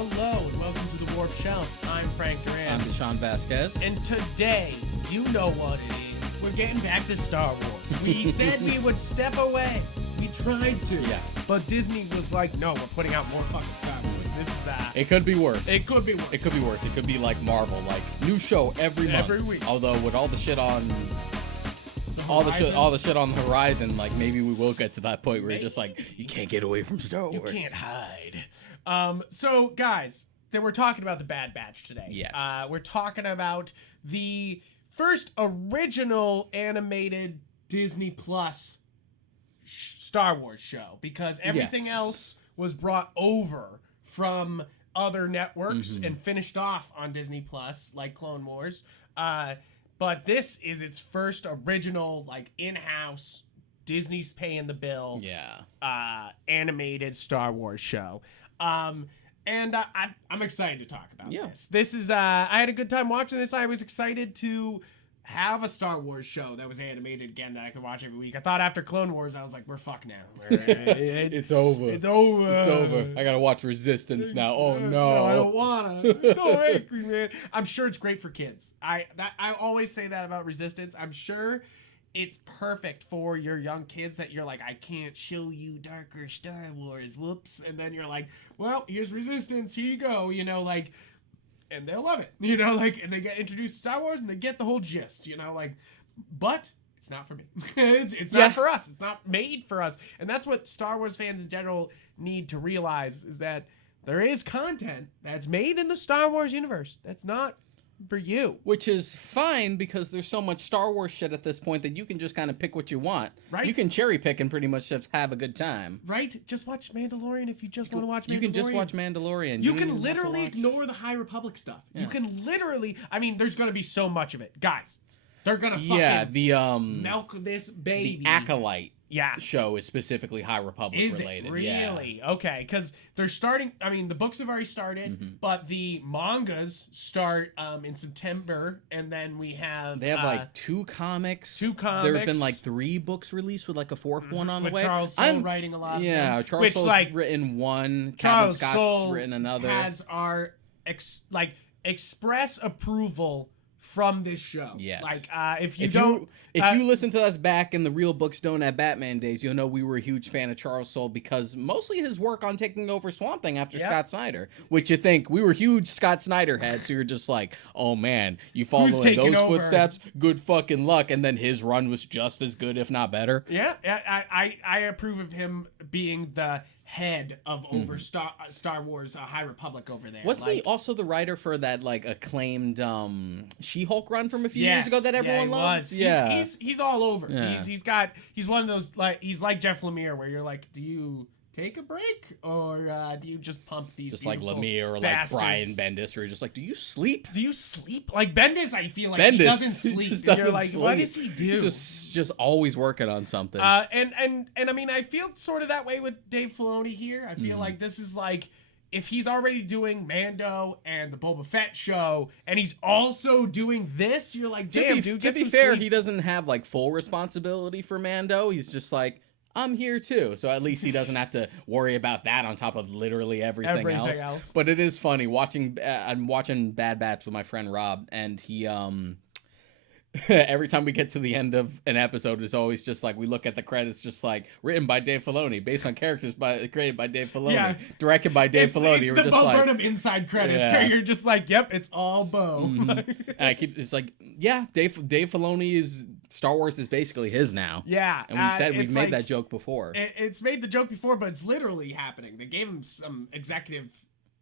Hello and welcome to the Warp Shelf. I'm Frank Duran. I'm Deshaun Vasquez. And today, you know what it is. We're getting back to Star Wars. We said we would step away. We tried to. Yeah. But Disney was like, no, we're putting out more fucking Star Wars. This is It could be worse. It could be worse. It could be worse. It could be like Marvel, like new show every month. Every week. Although with all the shit on all the shit on the horizon, like maybe we will get to that point where you're just like, you can't get away from Star Wars. You can't hide. So guys, we're talking about the Bad Batch today. Yes. We're talking about the first original animated Disney Plus Star Wars show, because everything else was brought over from other networks and finished off on Disney Plus, like Clone Wars. But this is its first original, like, in-house, Disney's paying the bill, animated Star Wars show. I'm excited to talk about this. This is, I had a good time watching this. I was excited to have a Star Wars show that was animated again that I could watch every week. I thought after Clone Wars, I was like, we're fucked now. It's over. It's over. It's over. I gotta watch Resistance now. Oh no. I don't wanna. Don't make me, man. I'm sure it's great for kids. I always say that about Resistance. I'm sure it's perfect for your young kids that you're like, I can't show you darker Star Wars. Whoops. And then you're like, well, here's Resistance. Here you go. You know, like, and they'll love it, you know, like, and they get introduced to Star Wars and they get the whole gist, you know, like, but it's not for me. it's not for us. It's not made for us. And that's what Star Wars fans in general need to realize, is that there is content that's made in the Star Wars universe that's not for you. Which is fine, because there's so much Star Wars shit at this point that you can just kind of pick what you want. Right. You can cherry pick and pretty much just have a good time. Right? Just watch Mandalorian if you just want to watch Mandalorian. You can just watch Mandalorian. You can literally ignore the High Republic stuff. Yeah. You can literally, I mean, there's going to be so much of it. Guys, they're going to fucking milk this baby. The Acolyte show is specifically High Republic related. Is it really? Yeah. Okay, because they're starting, I mean, the books have already started, but the mangas start in September, and then we have... They have like two comics. There have been like 3 books released with like a 4th one on the way. Charles Soule writing a lot of them. Yeah, Charles Soule's written one, Kevin Scott's written another. Has our express approval from this show. Yes. Like, if you listen to us back in the Real Books Don't Have Batman days, you'll know we were a huge fan of Charles Soule, because mostly his work on taking over Swamp Thing after Scott Snyder, which you think we were huge Scott Snyder heads, so you're just like, oh man, you follow in those footsteps, good fucking luck. And then his run was just as good, if not better. Yeah, I approve of him being the head of over Star Wars High Republic over there. Wasn't he also the writer for that like acclaimed She-Hulk run from a few years ago that everyone loves? Yeah, he's all over. Yeah. He's one of those, like, he's like Jeff Lemire, where you're like, do you take a break, or do you just pump these just like Lemire or bastards? Like Brian Bendis, or you're just like, do you sleep? Like Bendis, I feel like he doesn't sleep. Just doesn't you're like, sleep. what does he do? He's just always working on something. And I mean, I feel sort of that way with Dave Filoni here. I feel like this is like, if he's already doing Mando and the Boba Fett show, and he's also doing this, you're like, damn, dude, to be fair, he doesn't have like full responsibility for Mando. He's just like, I'm here too, so at least he doesn't have to worry about that on top of literally everything else. But it is funny watching. I'm watching Bad Batch with my friend Rob, and he every time we get to the end of an episode, it's always just like, we look at the credits, just like, written by Dave Filoni, based on characters created by Dave Filoni, directed by Dave Filoni. It's the Bo Burnham inside credits, so you're just like, yep, it's all Bo. And it's like, yeah, Dave Filoni is, Star Wars is basically his now. Yeah. And we've made that joke before. It's made the joke before, but it's literally happening. They gave him some executive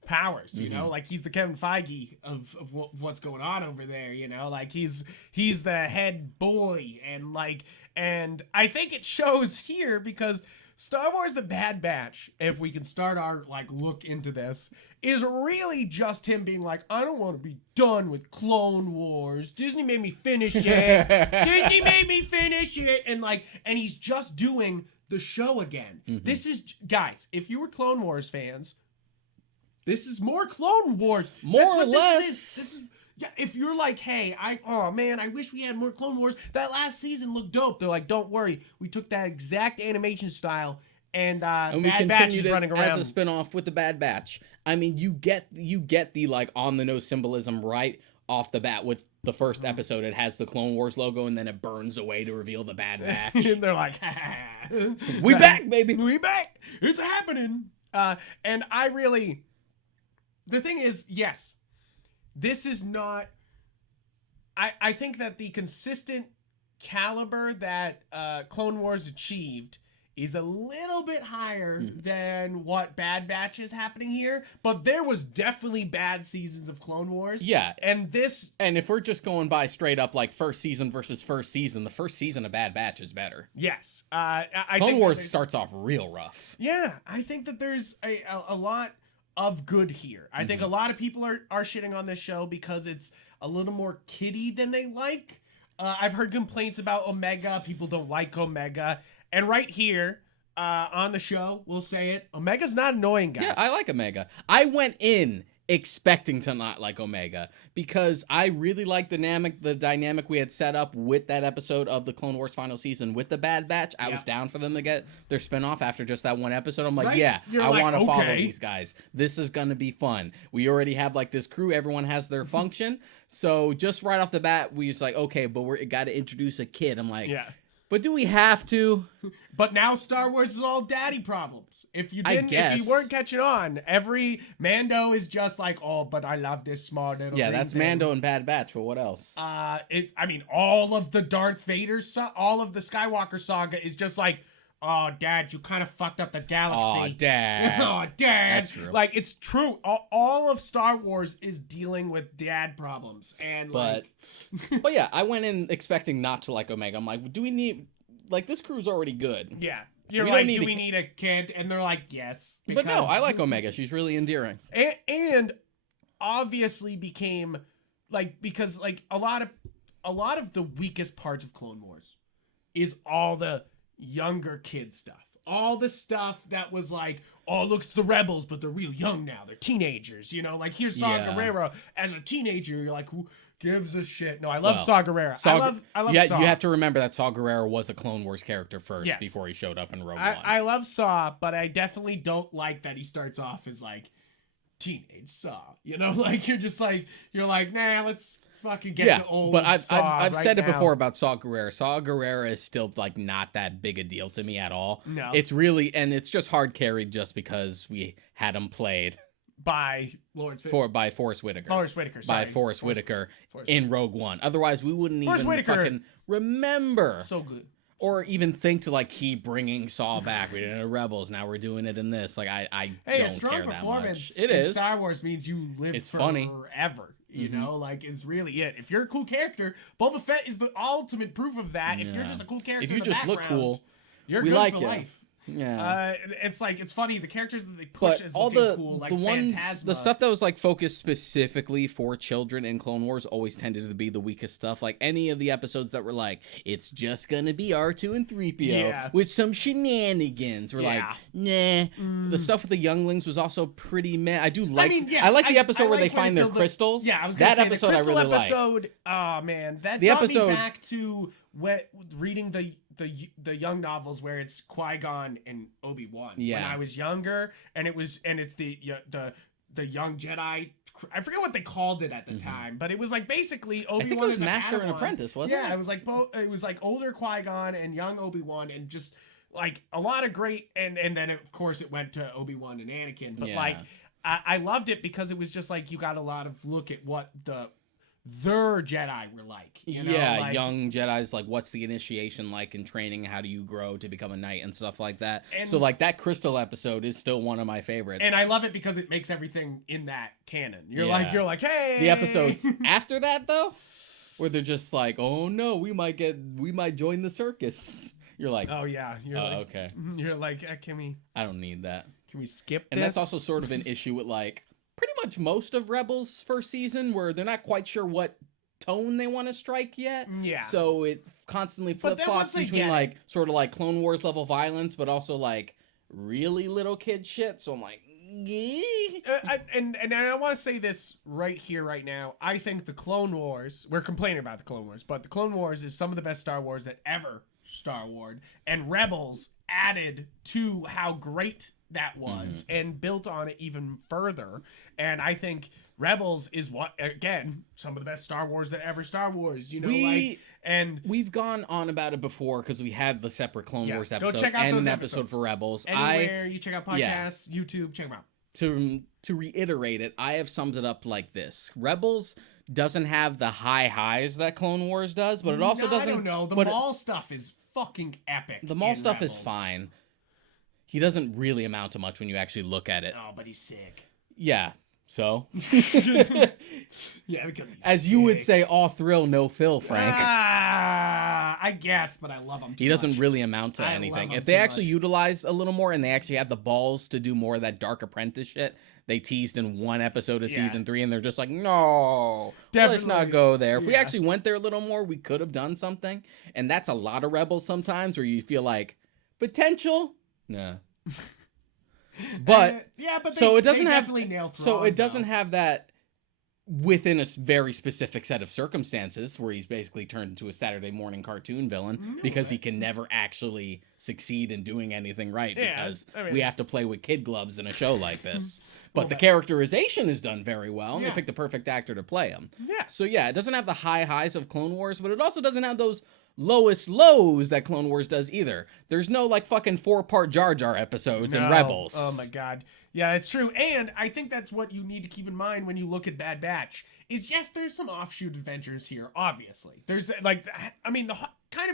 powers, you know, like he's the Kevin Feige of what's going on over there, you know, like he's the head boy, and I think it shows here, because Star Wars The Bad Batch, if we can start our look into this, is really just him being like, I don't want to be done with Clone Wars. Disney made me finish it. And he's just doing the show again. This is, guys, if you were Clone Wars fans, this is more Clone Wars. More or less. This is yeah, if you're like, hey, oh man, I wish we had more Clone Wars. That last season looked dope. They're like, don't worry. We took that exact animation style and we Bad Batch is continued running it around as a spinoff with the Bad Batch. I mean, you get the like on the nose symbolism right off the bat with the first episode. It has the Clone Wars logo, and then it burns away to reveal the Bad Batch. And they're like, "We back, baby! We back! It's happening!" And I really, the thing is, yes, this is not. I think that the consistent caliber that Clone Wars achieved is a little bit higher than what Bad Batch is happening here, but there was definitely bad seasons of Clone Wars. Yeah. And if we're just going by straight up like first season versus first season, the first season of Bad Batch is better. Yes. Clone Wars starts off real rough. Yeah, I think that there's a lot of good here. I think a lot of people are shitting on this show because it's a little more kiddie than they like. I've heard complaints about Omega. People don't like Omega. And right here on the show, we'll say it, Omega's not annoying, guys. Yeah, I like Omega. I went in expecting to not like Omega because I really like the dynamic we had set up with that episode of the Clone Wars final season with the Bad Batch. I was down for them to get their spinoff after just that one episode. I'm like, I want to follow these guys. This is going to be fun. We already have like this crew. Everyone has their function. So just right off the bat, we was like, okay, but we got to introduce a kid. I'm like, but do we have to? But now Star Wars is all daddy problems. If you weren't catching on, every Mando is just like, oh, but I love this small little. Yeah, that's thing. Mando and Bad Batch. But what else? All of the Darth Vader, all of the Skywalker saga is just like, oh, Dad, you kind of fucked up the galaxy. Oh, Dad. Oh, Dad. That's true. Like, it's true. All of Star Wars is dealing with dad problems. But yeah, I went in expecting not to like Omega. I'm like, do we need... Like, this crew's already good. Yeah. You're like, do we need a kid? And they're like, yes. But no, I like Omega. She's really endearing. And obviously became, like, because, like, a lot of the weakest parts of Clone Wars is all the younger kid stuff. All the stuff that was like, oh, looks the rebels, but they're real young now. They're teenagers, you know? Like, here's Saw Gerrera as a teenager. You're like, who gives a shit? No, I love Saw Gerrera. I love Saw. You have to remember that Saw Gerrera was a Clone Wars character first before he showed up in Rogue One. I love Saw, but I definitely don't like that he starts off as, like, teenage Saw. You know? Like, you're like, nah, let's fucking get to old. But I've said it before about Saw Gerrera. Saw Gerrera is still like not that big a deal to me at all. No, it's really, and it's just hard carried just because we had him played by Forrest Whitaker. By Forrest Whitaker in Rogue One. Otherwise, we wouldn't even fucking remember. So good. Or even think to like keep bringing Saw back. We did it in Rebels. Now we're doing it in this. Like I don't care that much. It is. Star Wars means you live forever. You know, like, it's really it. If you're a cool character, Boba Fett is the ultimate proof of that. If you're just a cool character, if you just look cool, you're good for life. Yeah. It's like, it's funny, the characters that they push as all looking cool, like the stuff that was like focused specifically for children in Clone Wars always tended to be the weakest stuff. Like any of the episodes that were like, it's just gonna be R2 and 3PO with some shenanigans. We're like, nah. The stuff with the younglings was also pretty meh. I like the episode where they find their crystals. Yeah, I was gonna say, episode I really like. Oh man, that brought me back to reading the young novels where it's Qui-Gon and Obi-Wan. Yeah. When I was younger, and it's the young Jedi. I forget what they called it at the time, but it was like basically Obi-Wan. I think it was Master and Apprentice, wasn't it? Yeah, it was like it was like older Qui-Gon and young Obi-Wan, and just like a lot of great, and then of course it went to Obi-Wan and Anakin. But like I loved it because it was just like you got a lot of look at what their Jedi were like. You know? Like, young Jedi's like, what's the initiation like in training? How do you grow to become a knight and stuff like that? So like that crystal episode is still one of my favorites. And I love it because it makes everything in that canon. You're like, hey. The episodes after that though, where they're just like, oh no, we might join the circus. You're like, oh yeah. You're like, okay. You're like, can we? I don't need that. Can we skip this? And that's also sort of an issue with like pretty much most of Rebels' first season, where they're not quite sure what tone they want to strike yet. Yeah. So it constantly flip-flops between like sort of like Clone Wars level violence, but also like really little kid shit. So I'm like, and I want to say this right here, right now. I think the Clone Wars, we're complaining about the Clone Wars, but the Clone Wars is some of the best Star Wars that ever Star Wars, and Rebels added to how great that was and built on it even further. And I think Rebels is some of the best Star Wars that ever Star Wars, and we've gone on about it before because we had the separate Clone Wars episode check out and those an episode for Rebels. Anywhere you check out podcasts, YouTube, check them out. To reiterate it, I have summed it up like this: Rebels doesn't have the high highs that Clone Wars does, but it also doesn't. I don't know. The Maul stuff is fucking epic. The Maul stuff is fine. He doesn't really amount to much when you actually look at it. Oh, but he's sick. Yeah. So, yeah, because as you would say, all thrill, no fill, Frank. I guess, but I love him. He doesn't really amount to anything. If they actually utilize a little more and they actually had the balls to do more of that Dark Apprentice shit, they teased in one episode of season 3, and they're just like, no, let's not go there. If we actually went there a little more, we could have done something. And that's a lot of Rebels sometimes, where you feel like potential, nah. But it doesn't have that within a very specific set of circumstances where he's basically turned into a Saturday morning cartoon villain because he can never actually succeed in doing anything right because we have to play with kid gloves in a show like this. But the characterization is done very well, and they picked the perfect actor to play him. Yeah. So it doesn't have the high highs of Clone Wars, but it also doesn't have those lowest lows that Clone Wars does either. There's no like fucking 4-part Jar Jar episodes in Rebels. Oh my god. Yeah, it's true. And I think that's what you need to keep in mind when you look at Bad Batch is yes, there's some offshoot adventures here, obviously. There's the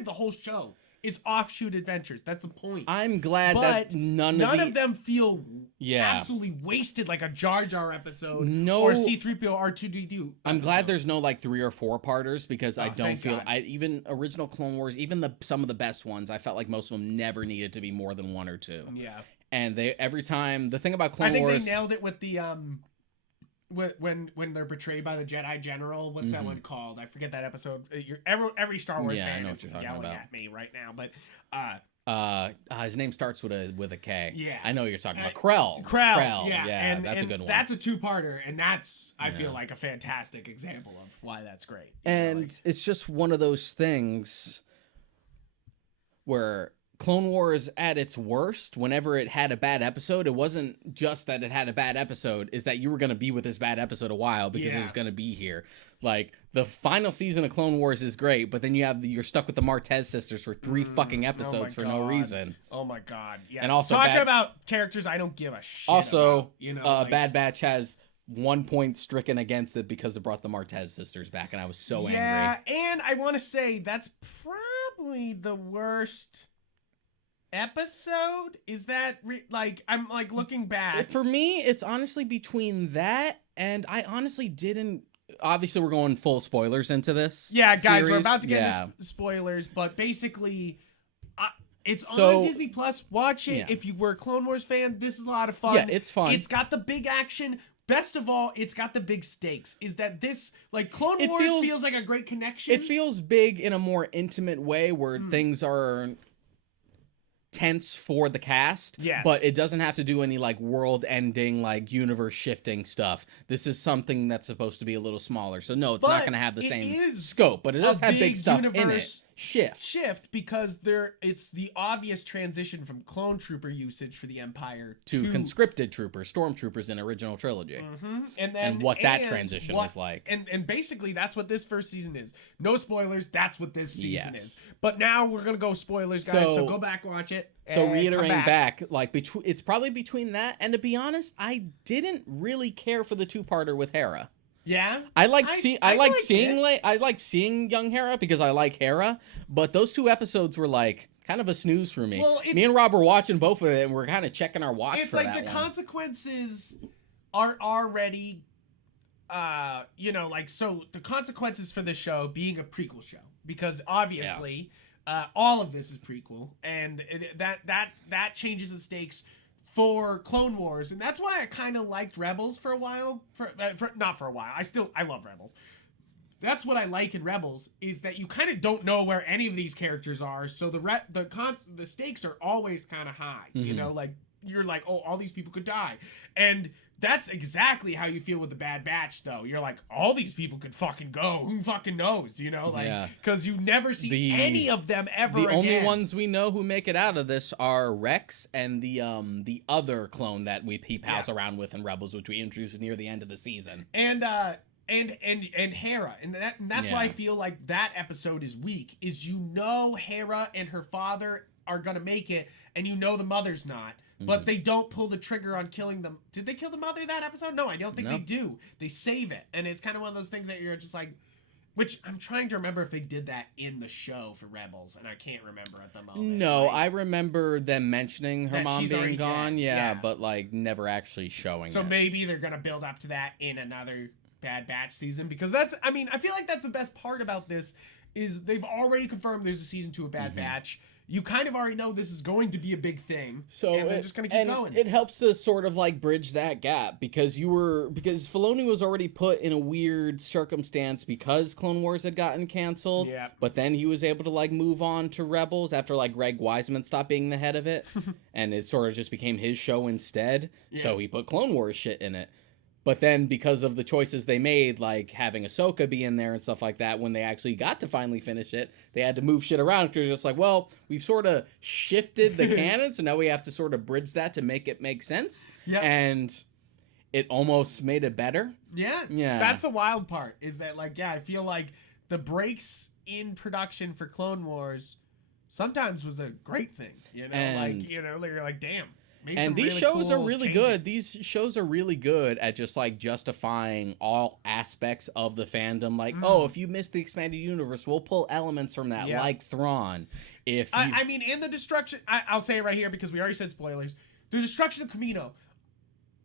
whole show is offshoot adventures. That's the point. I'm glad that none of them feel absolutely wasted like a Jar Jar episode or C-3PO R2D2. I'm glad there's no like 3 or 4-parters because I don't feel even original Clone Wars, even some of the best ones, I felt like most of them never needed to be more than 1 or 2. Yeah. And every time the thing about Clone Wars, I think they nailed it with the when they're betrayed by the Jedi General. What's that one called? I forget that episode. Every Star Wars fan is yelling at me right now, but his name starts with a K. Yeah, I know what you're talking about. Krell. Yeah, and that's a good one. That's a 2-parter, and that's I feel like a fantastic example of why that's great. And it's just one of those things where Clone Wars at its worst, whenever it had a bad episode, it wasn't just that it had a bad episode, is that you were going to be with this bad episode a while because it was going to be here. Like, the final season of Clone Wars is great, but then you're stuck with the Martez sisters for 3 fucking episodes for no reason. Oh my god. Yeah. And also talking about characters I don't give a shit about, Bad Batch has 1 point stricken against it because it brought the Martez sisters back, and I was so angry. Yeah, and I want to say that's probably the worst episode. Is that I'm like looking back, for me it's honestly between that and I honestly didn't, obviously we're going full spoilers into this guys, we're about to get into spoilers, but basically it's on Disney Plus. Watch it if you were a Clone Wars fan. This is a lot of fun. It's fun. It's got the big action. Best of all, it's got the big stakes. Is that this Clone Wars feels like a great connection. It feels big in a more intimate way where things are tense for the cast, but it doesn't have to do any world-ending, universe shifting stuff. This is something that's supposed to be a little smaller, so no, it's not going to have the same scope, but it does have big stuff in it. Shift because it's the obvious transition from clone trooper usage for the Empire to conscripted troopers, stormtroopers in original trilogy, and what that transition was like. And basically that's what this first season is. No spoilers. That's what this season is. But now we're gonna go spoilers, guys. So go back, watch it. So reiterating back, it's probably between that and, to be honest, I didn't really care for the 2-parter with Hera. Yeah, I like seeing young Hera because I like Hera, but those 2 episodes were kind of a snooze for me. Well, me and Rob were watching both of it, and we're kind of checking our watch. It's like the consequences are already, so the consequences for the show being a prequel show, because obviously, all of this is prequel, and that changes the stakes for Clone Wars, and that's why I kind of liked Rebels for a while. Not for a while. I love Rebels. That's what I like in Rebels, is that you kind of don't know where any of these characters are, so the stakes are always kind of high. you're like, oh, all these people could die. And that's exactly how you feel with the Bad Batch, though. You're like, all these people could fucking go. Who fucking knows, you know? Like, because you never see any of them ever again. The only ones we know who make it out of this are Rex and the other clone that he pals around with in Rebels, which we introduced near the end of the season. And Hera, and that's why I feel like that episode is weak. Is Hera and her father are gonna make it, and the mother's not. But they don't pull the trigger on killing them. Did they kill the mother that episode? No, I don't think they do. They save it. And it's kind of one of those things that you're just like, which I'm trying to remember if they did that in the show for Rebels, and I can't remember at the moment. No, I remember them mentioning her mom being gone, but like never actually showing it. So maybe they're going to build up to that in another Bad Batch season, because I feel like that's the best part about this, is they've already confirmed there's a season 2 of Bad Batch. You kind of already know this is going to be a big thing, so they're just going to keep going. It helps to sort of like bridge that gap, because Filoni was already put in a weird circumstance because Clone Wars had gotten canceled. Yeah. But then he was able to like move on to Rebels after like Greg Weisman stopped being the head of it, and it sort of just became his show instead. Yeah. So he put Clone Wars shit in it. But then because of the choices they made, like having Ahsoka be in there and stuff like that, when they actually got to finally finish it, they had to move shit around, because they're just like, well, we've sort of shifted the canon, so now we have to sort of bridge that to make it make sense. Yeah. And it almost made it better. Yeah. Yeah. That's the wild part, is that, like, I feel like the breaks in production for Clone Wars sometimes was a great thing. You're like, damn. And these shows are really good. These shows are really good at just like justifying all aspects of the fandom. Like, oh, if you missed the expanded universe, we'll pull elements from that, like Thrawn. In the destruction, I'll say it right here because we already said spoilers. The destruction of Kamino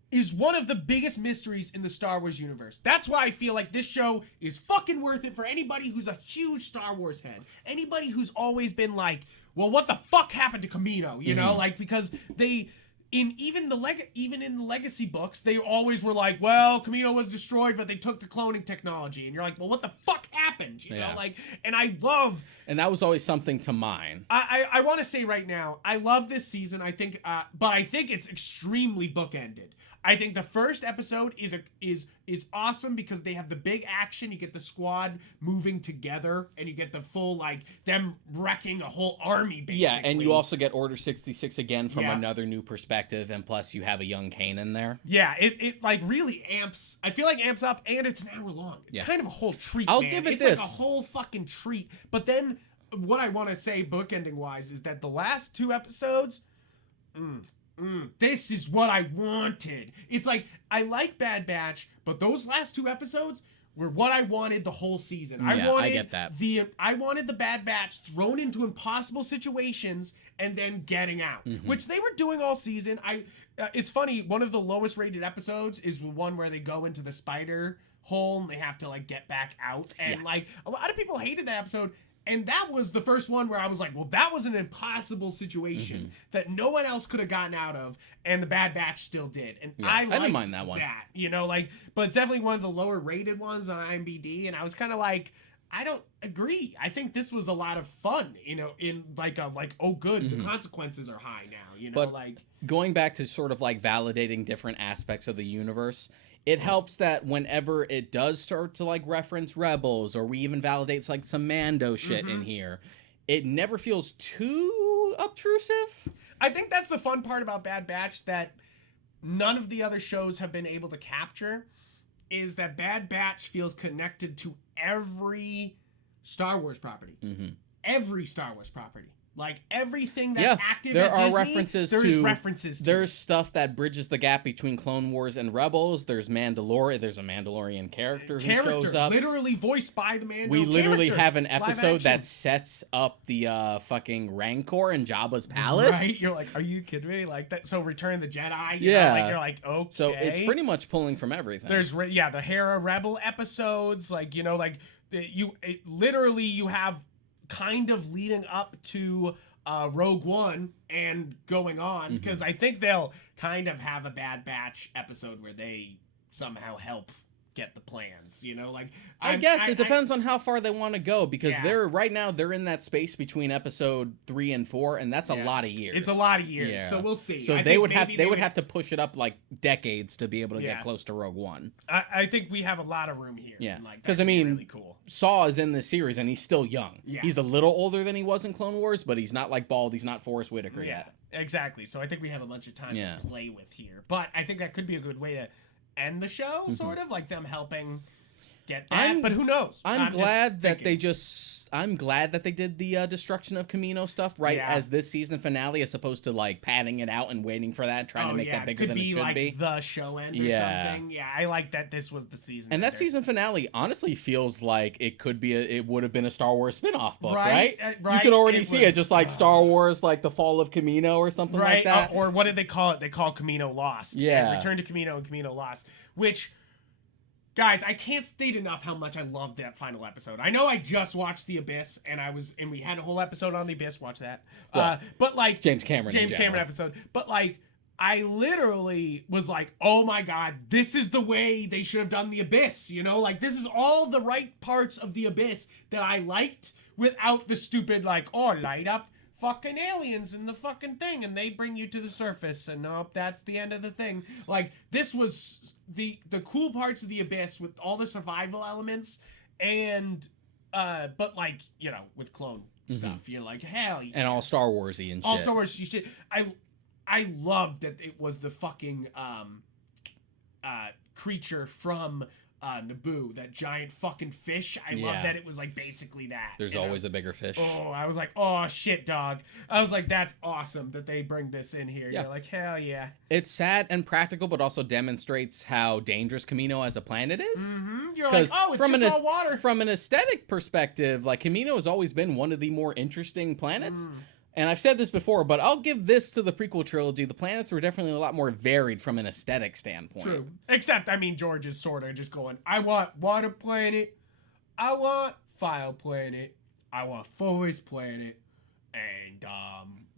is one of the biggest mysteries in the Star Wars universe. That's why I feel like this show is fucking worth it for anybody who's a huge Star Wars head. Anybody who's always been like, well, what the fuck happened to Kamino? You know, like, because they... Even in the Legacy books, they always were like, well, Kamino was destroyed, but they took the cloning technology. And you're like, well, what the fuck happened? You know, like, and I love... And that was always something to mine. I want to say right now, I love this season, I think, but I think it's extremely bookended. I think the first episode is awesome because they have the big action. You get the squad moving together, and you get the full, like, them wrecking a whole army, basically. Yeah, and you also get Order 66 again from another new perspective, and plus you have a young Kanan there. Yeah, it like really amps. I feel like amps up, and it's an hour long. It's kind of a whole treat. I'll give it this. It's like a whole fucking treat. But then what I want to say, bookending wise, is that the last 2 episodes. This is what I wanted. It's like, I like Bad Batch, but those last 2 episodes were what I wanted the whole season. I get that. I wanted the Bad Batch thrown into impossible situations and then getting out, which they were doing all season. It's funny, one of the lowest rated episodes is the one where they go into the spider hole and they have to like get back out. And like, a lot of people hated that episode. And that was the first one where I was like, well, that was an impossible situation that no one else could have gotten out of, and the Bad Batch still did. And I didn't mind that one. You know, like, but it's definitely one of the lower rated ones on IMDb, and I was kind of like, I don't agree. I think this was a lot of fun, you know, in like oh good, the consequences are high now, you know, but like going back to sort of like validating different aspects of the universe. It helps that whenever it does start to like reference Rebels, or we even validate like some Mando shit in here, it never feels too obtrusive. I think that's the fun part about Bad Batch that none of the other shows have been able to capture, is that Bad Batch feels connected to every Star Wars property. Every Star Wars property. Like, everything that's active there at are Disney, references there's references to There's stuff that bridges the gap between Clone Wars and Rebels. There's Mandalorian. There's a Mandalorian character who shows up. Literally voiced by the Mandalorian. We literally have an episode that sets up the fucking Rancor in Jabba's palace. Right? You're like, are you kidding me? Like that. So Return of the Jedi. You know, like, you're like, okay. So it's pretty much pulling from everything. There's the Hera Rebel episodes. Like, you know, like literally you have kind of leading up to Rogue One and going on, because I think they'll kind of have a Bad Batch episode where they somehow help get the plans, you know? Like, I guess it depends on how far they want to go, because right now they're in that space between episode 3 and 4, and that's a lot of years. It's a lot of years, so we'll see. So they would have to push it up like decades to be able to get close to Rogue One. I think we have a lot of room here. Yeah, because I mean, really cool. Saw is in this series and he's still young. Yeah. He's a little older than he was in Clone Wars, but he's not like bald. He's not Forrest Whitaker yet. Exactly. So I think we have a bunch of time to play with here. But I think that could be a good way to end the show, sort of, like them helping get that. But who knows? I'm glad that they did the destruction of Kamino stuff as this season finale, as opposed to like padding it out and waiting for that, trying to make that bigger than it should be. The show end or something. Yeah, I like that this was the season. And that season finale honestly feels like it could be it would have been a Star Wars spin-off book, right? You could already see it, just like Star Wars, like the Fall of Kamino or something like that. Or what did they call it? They call Kamino Lost. Yeah. Return to Kamino and Kamino Lost, which... Guys, I can't state enough how much I loved that final episode. I know I just watched The Abyss, and we had a whole episode on The Abyss. Watch that. But like James Cameron episode. But like, I literally was like, oh my god, this is the way they should have done The Abyss. You know, like this is all the right parts of The Abyss that I liked without the stupid like, oh, light up fucking aliens in the fucking thing, and they bring you to the surface, and nope, that's the end of the thing. Like this was the cool parts of The Abyss with all the survival elements, and but like, you know, with clone stuff, you're like, hell yeah. And all Star Wars-y and shit. All Star Wars-y shit. I loved that it was the fucking creature from Naboo, that giant fucking fish. I love that it was like basically that. There's always a bigger fish. Oh, I was like, oh shit, dog. I was like, that's awesome that they bring this in here. Yeah. You're like, hell yeah. It's sad and practical, but also demonstrates how dangerous Kamino as a planet is. Mm-hmm. You're like, oh, it's just all water. From an aesthetic perspective, like Kamino has always been one of the more interesting planets. And I've said this before, but I'll give this to the prequel trilogy. The planets were definitely a lot more varied from an aesthetic standpoint. True. Except, I mean, George is sort of just going, I want water planet, I want fire planet, I want forest planet, and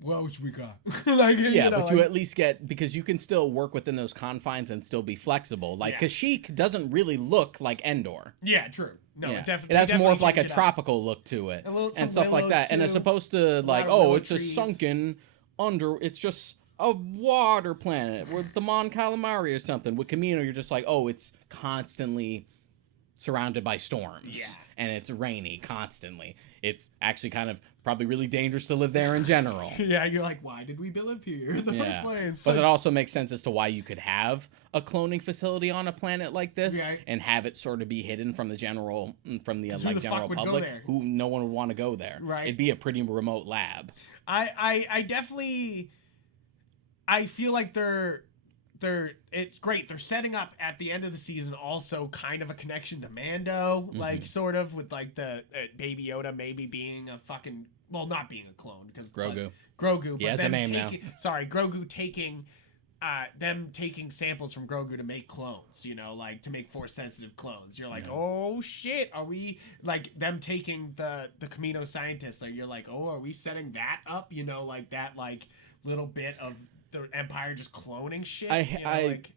what else we got? Like, but you at least get, because you can still work within those confines and still be flexible. Like Kashyyyk doesn't really look like Endor. Yeah, true. No, it has more of like a tropical look to it and stuff like that. And it's supposed to like, oh, it's a sunken it's just a water planet with the Mon Calamari or something. With Kamino, you're just like, oh, it's constantly surrounded by storms and it's rainy constantly. It's actually kind of probably really dangerous to live there in general. Yeah, you're like, why did we live here in the first place? But it also makes sense as to why you could have a cloning facility on a planet like this and have it sort of be hidden from the general general public, who no one would want to go there. Right. It'd be a pretty remote lab. I definitely, I feel like it's great. They're setting up at the end of the season also kind of a connection to Mando, like sort of with like the Baby Yoda maybe being a fucking, well, not being a clone because Grogu. But he has a name now. Sorry, Grogu taking them taking samples from Grogu to make clones, you know, like to make force sensitive clones. You're like, oh shit, are we like them taking the Kamino scientists? Like you're like, oh, are we setting that up? You know, like that like little bit of the Empire just cloning shit.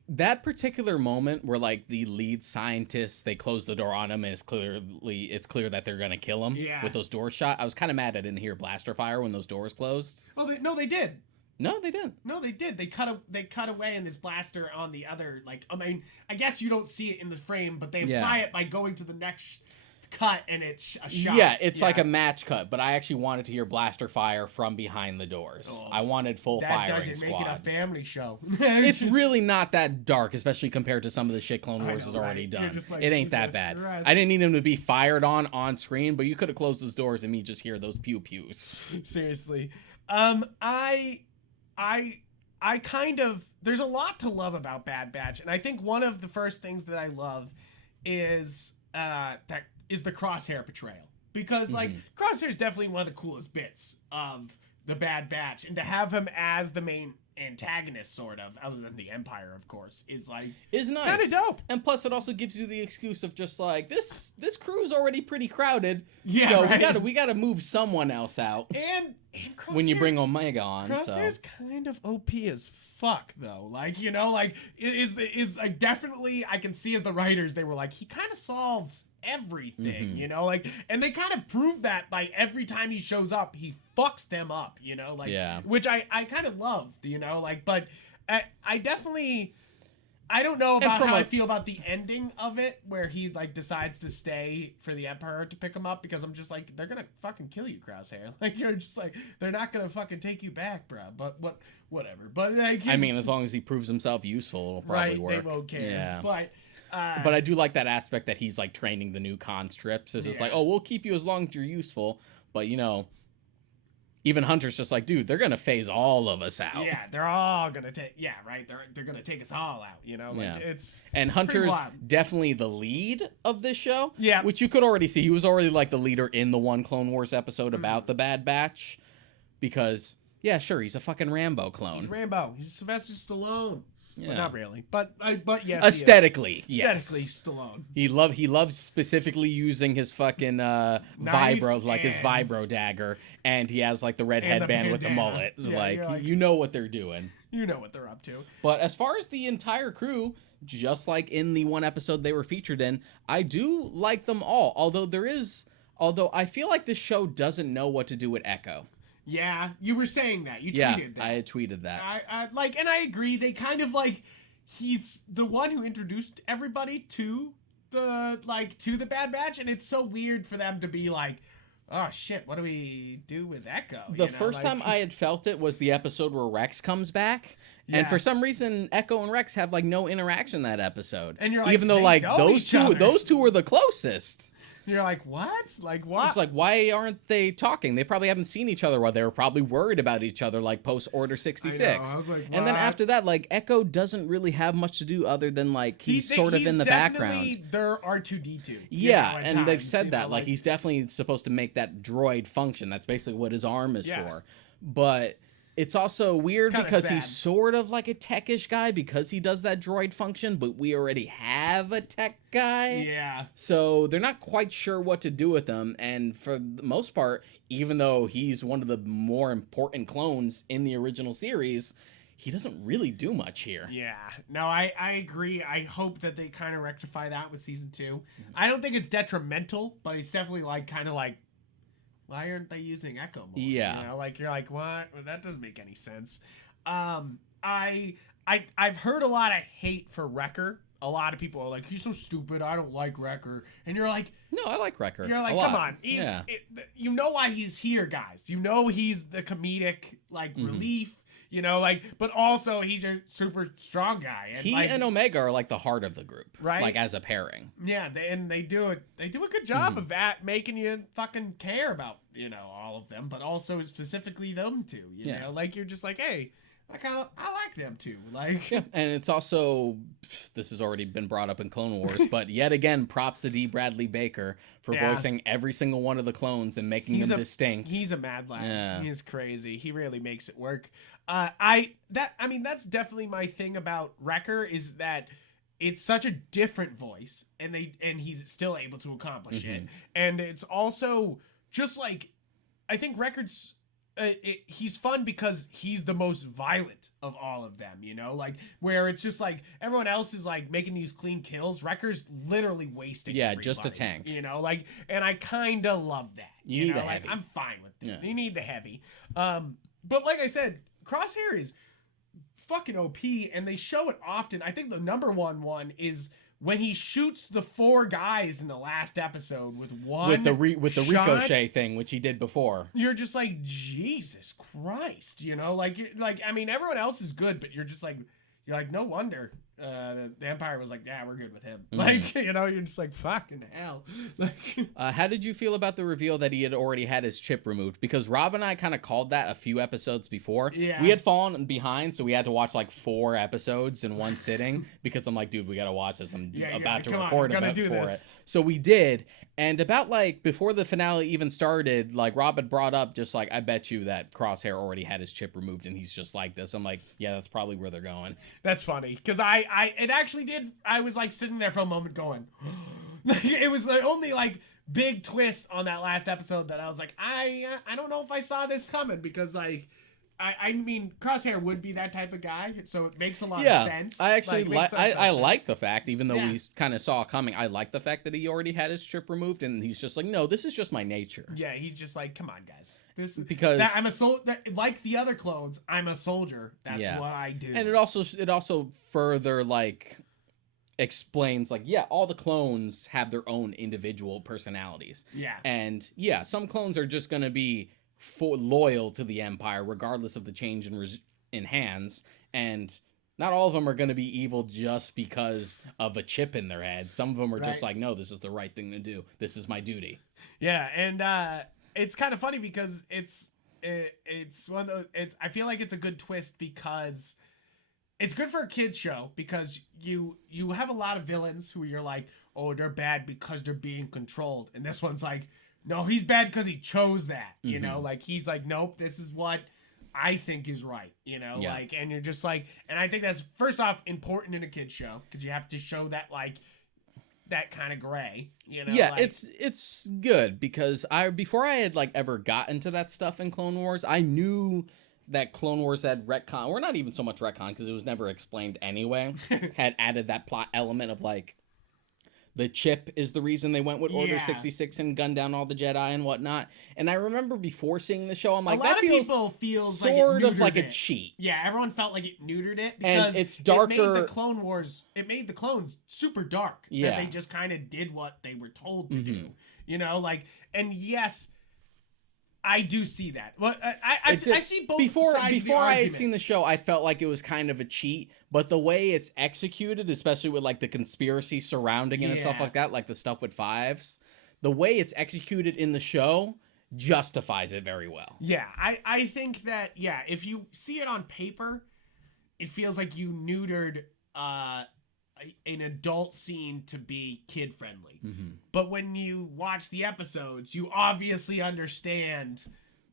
That particular moment where like the lead scientists, they close the door on him and it's clear that they're gonna kill him with those doors shut. I was kind of mad I didn't hear blaster fire when those doors closed. Oh, they did. No, they didn't. No, they did. They cut away in this blaster on the other. Like, I mean, I guess you don't see it in the frame, but they imply it by going to the next cut and it's a shot. Yeah, it's like a match cut, but I actually wanted to hear blaster fire from behind the doors. I wanted full firing squad. That doesn't make it a family show. It's really not that dark, especially compared to some of the shit Clone Wars has already done. Like, it ain't that bad. Christ. I didn't need him to be fired on screen, but you could have closed those doors and me just hear those pew-pews. Seriously. I kind of, there's a lot to love about Bad Batch, and I think one of the first things that I love is the Crosshair portrayal, because like Crosshair is definitely one of the coolest bits of the Bad Batch, and to have him as the main antagonist, sort of, other than the Empire, of course, is nice, kind of dope. And plus, it also gives you the excuse of just like this crew's already pretty crowded, we gotta move someone else out. And when you bring Omega on, Crosshair's kind of OP as fuck though. Like, you know, like is like definitely I can see as the writers they were like he kind of solves everything, you know, like, and they kind of prove that by every time he shows up he fucks them up, you know, like, which I kind of loved, you know, like, but I definitely I don't know about how I feel about the ending of it, where he like decides to stay for the Emperor to pick him up, because I'm just like, they're gonna fucking kill you, Crosshair. Like, you're just like, they're not gonna fucking take you back, bro. But whatever. But like, I mean, as long as he proves himself useful, it'll probably work. They won't care. Yeah. But I do like that aspect that he's like training the new conscripts. It's just like, oh, we'll keep you as long as you're useful, but you know. Even Hunter's just like, dude, they're gonna phase all of us out. Yeah, they're all gonna take. Yeah, right. They're gonna take us all out. You know, like it's. And Hunter's definitely the lead of this show. Yeah, which you could already see. He was already like the leader in the one Clone Wars episode about the Bad Batch, because sure, he's a fucking Rambo clone. He's Rambo. He's Sylvester Stallone. Yeah. Well, not really, but yes. Aesthetically, yes. Aesthetically, Stallone. He loves specifically using his fucking vibro, like his vibro dagger, and he has like the red headband with the mullet. Yeah, like you know what they're doing. You know what they're up to. But as far as the entire crew, just like in the one episode they were featured in, I do like them all. Although I feel like this show doesn't know what to do with Echo. Yeah, you were saying that. You tweeted that. I had tweeted that. I like, and I agree. They kind of like, he's the one who introduced everybody to the Bad Batch, and it's so weird for them to be like, oh shit, what do we do with Echo? The first time I had felt it was the episode where Rex comes back. Yeah. And for some reason, Echo and Rex have like no interaction that episode. And you're like, even though like those two were the closest. You're like, what? Like, what? It's like, why aren't they talking? They probably haven't seen each other while they were probably worried about each other, like post Order 66. I was like, what? And then after that, like Echo doesn't really have much to do other than like he's sort of in the background. They're R2D2. Yeah, and they've said that like he's definitely supposed to make that droid function. That's basically what his arm is for. But it's also weird because he's sort of like a techish guy because he does that droid function, but we already have a tech guy. Yeah. So they're not quite sure what to do with him. And for the most part, even though he's one of the more important clones in the original series, he doesn't really do much here. Yeah. No, I agree. I hope that they kind of rectify that with season 2. I don't think it's detrimental, but it's definitely like kind of like, why aren't they using Echo more? Yeah. You know, like you're like, what? Well, that doesn't make any sense. I've heard a lot of hate for Wrecker. A lot of people are like, he's so stupid. I don't like Wrecker. And you're like, no, I like Wrecker. You're like, come on. You know why he's here, guys. You know he's the comedic like relief. You know, like, but also he's a super strong guy. And he like, and Omega are like the heart of the group, right? Like as a pairing. Yeah, they do a good job of that, making you fucking care about, you know, all of them, but also specifically them two. You know, like you're just like, hey, I like them too. Like, and it's also, this has already been brought up in Clone Wars, but yet again, props to D. Bradley Baker for voicing every single one of the clones and making them distinct. He's a mad lad. Yeah. He is crazy. He really makes it work. That's definitely my thing about Wrecker, is that it's such a different voice, and he's still able to accomplish it. And it's also just like, I think Wrecker's he's fun because he's the most violent of all of them, you know, like where it's just like everyone else is like making these clean kills. Wrecker's literally wasting everybody, just a tank, you know, like, and I kind of love that. You need know? the heavy. I'm fine with it. You need the heavy. But like I said, Crosshair is fucking OP, and they show it often. I think the number one is when he shoots the 4 guys in the last episode with the ricochet thing, which he did before. You're just like, Jesus Christ, you know, like I mean, everyone else is good, but you're like, no wonder the Empire was like, yeah, we're good with him. Like, you know, you're just like, fucking hell. Like, how did you feel about the reveal that he had already had his chip removed? Because Rob and I kind of called that a few episodes before. Yeah. We had fallen behind, so we had to watch like 4 episodes in one sitting because I'm like, dude, we got to watch this. I'm about to record for it. So we did. And about like before the finale even started, like Rob had brought up just like, I bet you that Crosshair already had his chip removed and he's just like this. I'm like, yeah, that's probably where they're going. That's funny, because it actually did. I was like sitting there for a moment going, it was like only like big twist on that last episode that I was like, I don't know if I saw this coming, because like I mean, Crosshair would be that type of guy, so it makes a lot of sense. I actually I like the fact, even though we kind of saw it coming, I like the fact that he already had his chip removed, and he's just like, no, this is just my nature. Yeah, he's just like, come on, guys. Because I'm a soldier, like the other clones. I'm a soldier. That's what I do. And it also further like explains like, yeah, all the clones have their own individual personalities. Yeah. And yeah, some clones are just gonna be loyal to the Empire regardless of the change in hands, and not all of them are going to be evil just because of a chip in their head. Some of them are just like, no, this is the right thing to do. This is my duty. Yeah, and it's kind of funny because it's one of those. I feel like it's a good twist because it's good for a kids show, because you have a lot of villains who you're like, oh, they're bad because they're being controlled, and this one's like, no, he's bad because he chose that, you know, like he's like, nope, this is what I think is right, you know, like, and you're just like, and I think that's first off important in a kid's show because you have to show that like that kind of gray, you know. Yeah, like, it's good because before I had like ever gotten to that stuff in Clone Wars, I knew that Clone Wars had retcon, or not even so much retcon because it was never explained anyway, had added that plot element of like, the chip is the reason they went with Order 66 and gunned down all the Jedi and whatnot. And I remember before seeing the show, I'm like, that feels sort of like a cheat. Yeah, everyone felt like it neutered it because and it's darker. It made the Clone Wars, it made the clones super dark. Yeah, that they just kind of did what they were told to do. You know, like, and yes, I do see that. Well, I see both before sides of the I had argument. seen the show, I felt like it was kind of a cheat, but the way it's executed, especially with like the conspiracy surrounding it and stuff like that, like the stuff with fives, the way it's executed in the show justifies it very well. Yeah, I think that, if you see it on paper, it feels like you neutered an adult scene to be kid friendly. But when you watch the episodes, you obviously understand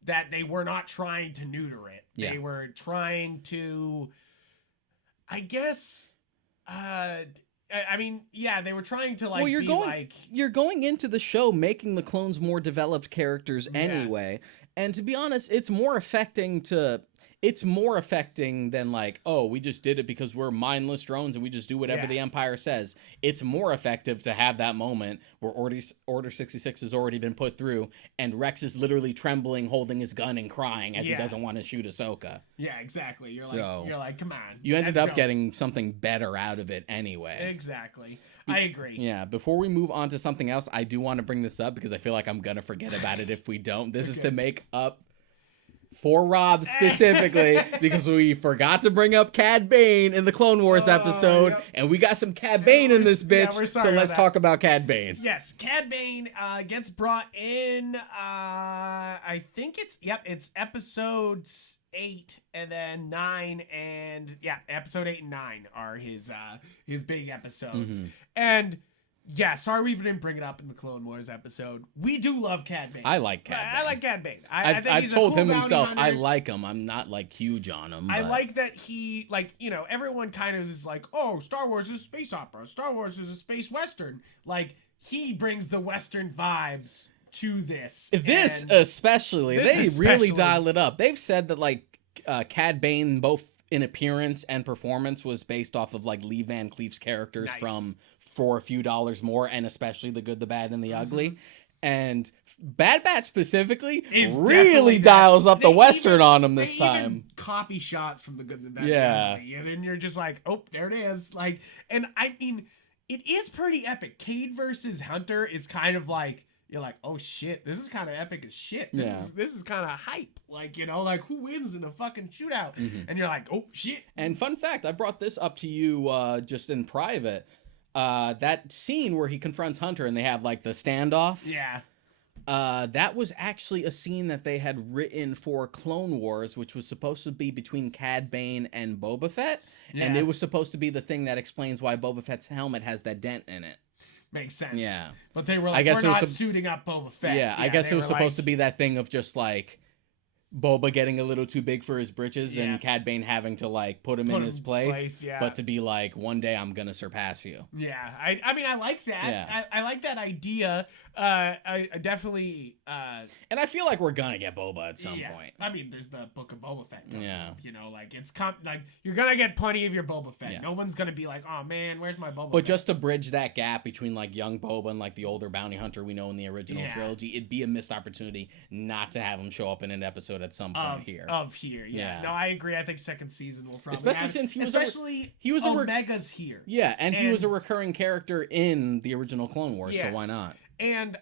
that they were not trying to neuter it. They were trying to, I guess, I mean, they were trying to like, well, you're going into the show making the clones more developed characters anyway. And to be honest, it's more affecting than like, oh, we just did it because we're mindless drones and we just do whatever the Empire says. It's more effective to have that moment where Order 66 has already been put through and Rex is literally trembling, holding his gun and crying as he doesn't want to shoot Ahsoka. Yeah, exactly. You're like, come on. You ended up getting something better out of it anyway. Exactly. I agree. Yeah, before we move on to something else, I do want to bring this up because I feel like I'm going to forget about it if we don't. This is to make up for Rob specifically, because we forgot to bring up Cad Bane in the Clone Wars episode, and we got some Cad Bane in this bitch, so let's talk about Cad Bane. Yes, Cad Bane gets brought in, I think it's episodes 8 and then 9, and episode 8 and 9 are his big episodes. And sorry we didn't bring it up in the Clone Wars episode. We do love Cad Bane. I like Cad Bane. I like Cad Bane. I've told him himself I like him. I'm not like huge on him. I like that he, like, you know, everyone kind of is like, oh, Star Wars is a space opera. Star Wars is a space western. Like, he brings the western vibes to this. This especially. They really dial it up. They've said that like Cad Bane, both in appearance and performance, was based off of like Lee Van Cleef's characters from For a Few Dollars More, and especially The Good, the Bad, and the Ugly. And Bad Batch specifically really dials up the western on him this time. Even copy shots from The Good, the Bad, and the Ugly, and then you're just like, oh, there it is. Like, and I mean, it is pretty epic. Cade versus Hunter is kind of like, you're like, oh shit, this is kind of epic as shit. This is kind of hype. Like, you know, like, who wins in a fucking shootout? And you're like, oh shit. And fun fact, I brought this up to you just in private. That scene where he confronts Hunter and they have like the standoff. Yeah. That was actually a scene that they had written for Clone Wars, which was supposed to be between Cad Bane and Boba Fett. Yeah. And it was supposed to be the thing that explains why Boba Fett's helmet has that dent in it. Makes sense. Yeah. But they were like, we're not suiting up Boba Fett. Yeah, I guess it was supposed to be that thing of just like, Boba getting a little too big for his britches and Cad Bane having to like put him in his place, but to be like, one day I'm gonna surpass you. Yeah, I mean I like that. Yeah. I like that idea. I definitely and I feel like we're gonna get Boba at some point. I mean, there's the Book of Boba Fett coming up, you know, like it's like you're gonna get plenty of your Boba Fett. Yeah. No one's gonna be like, oh man, where's my Boba Fett? Just to bridge that gap between like young Boba and like the older bounty hunter we know in the original trilogy, it'd be a missed opportunity not to have him show up in an episode at some point here. Yeah. No, I agree. I think second season will probably since he was Omega's here. Yeah, and he was a recurring character in the original Clone Wars, so why not? And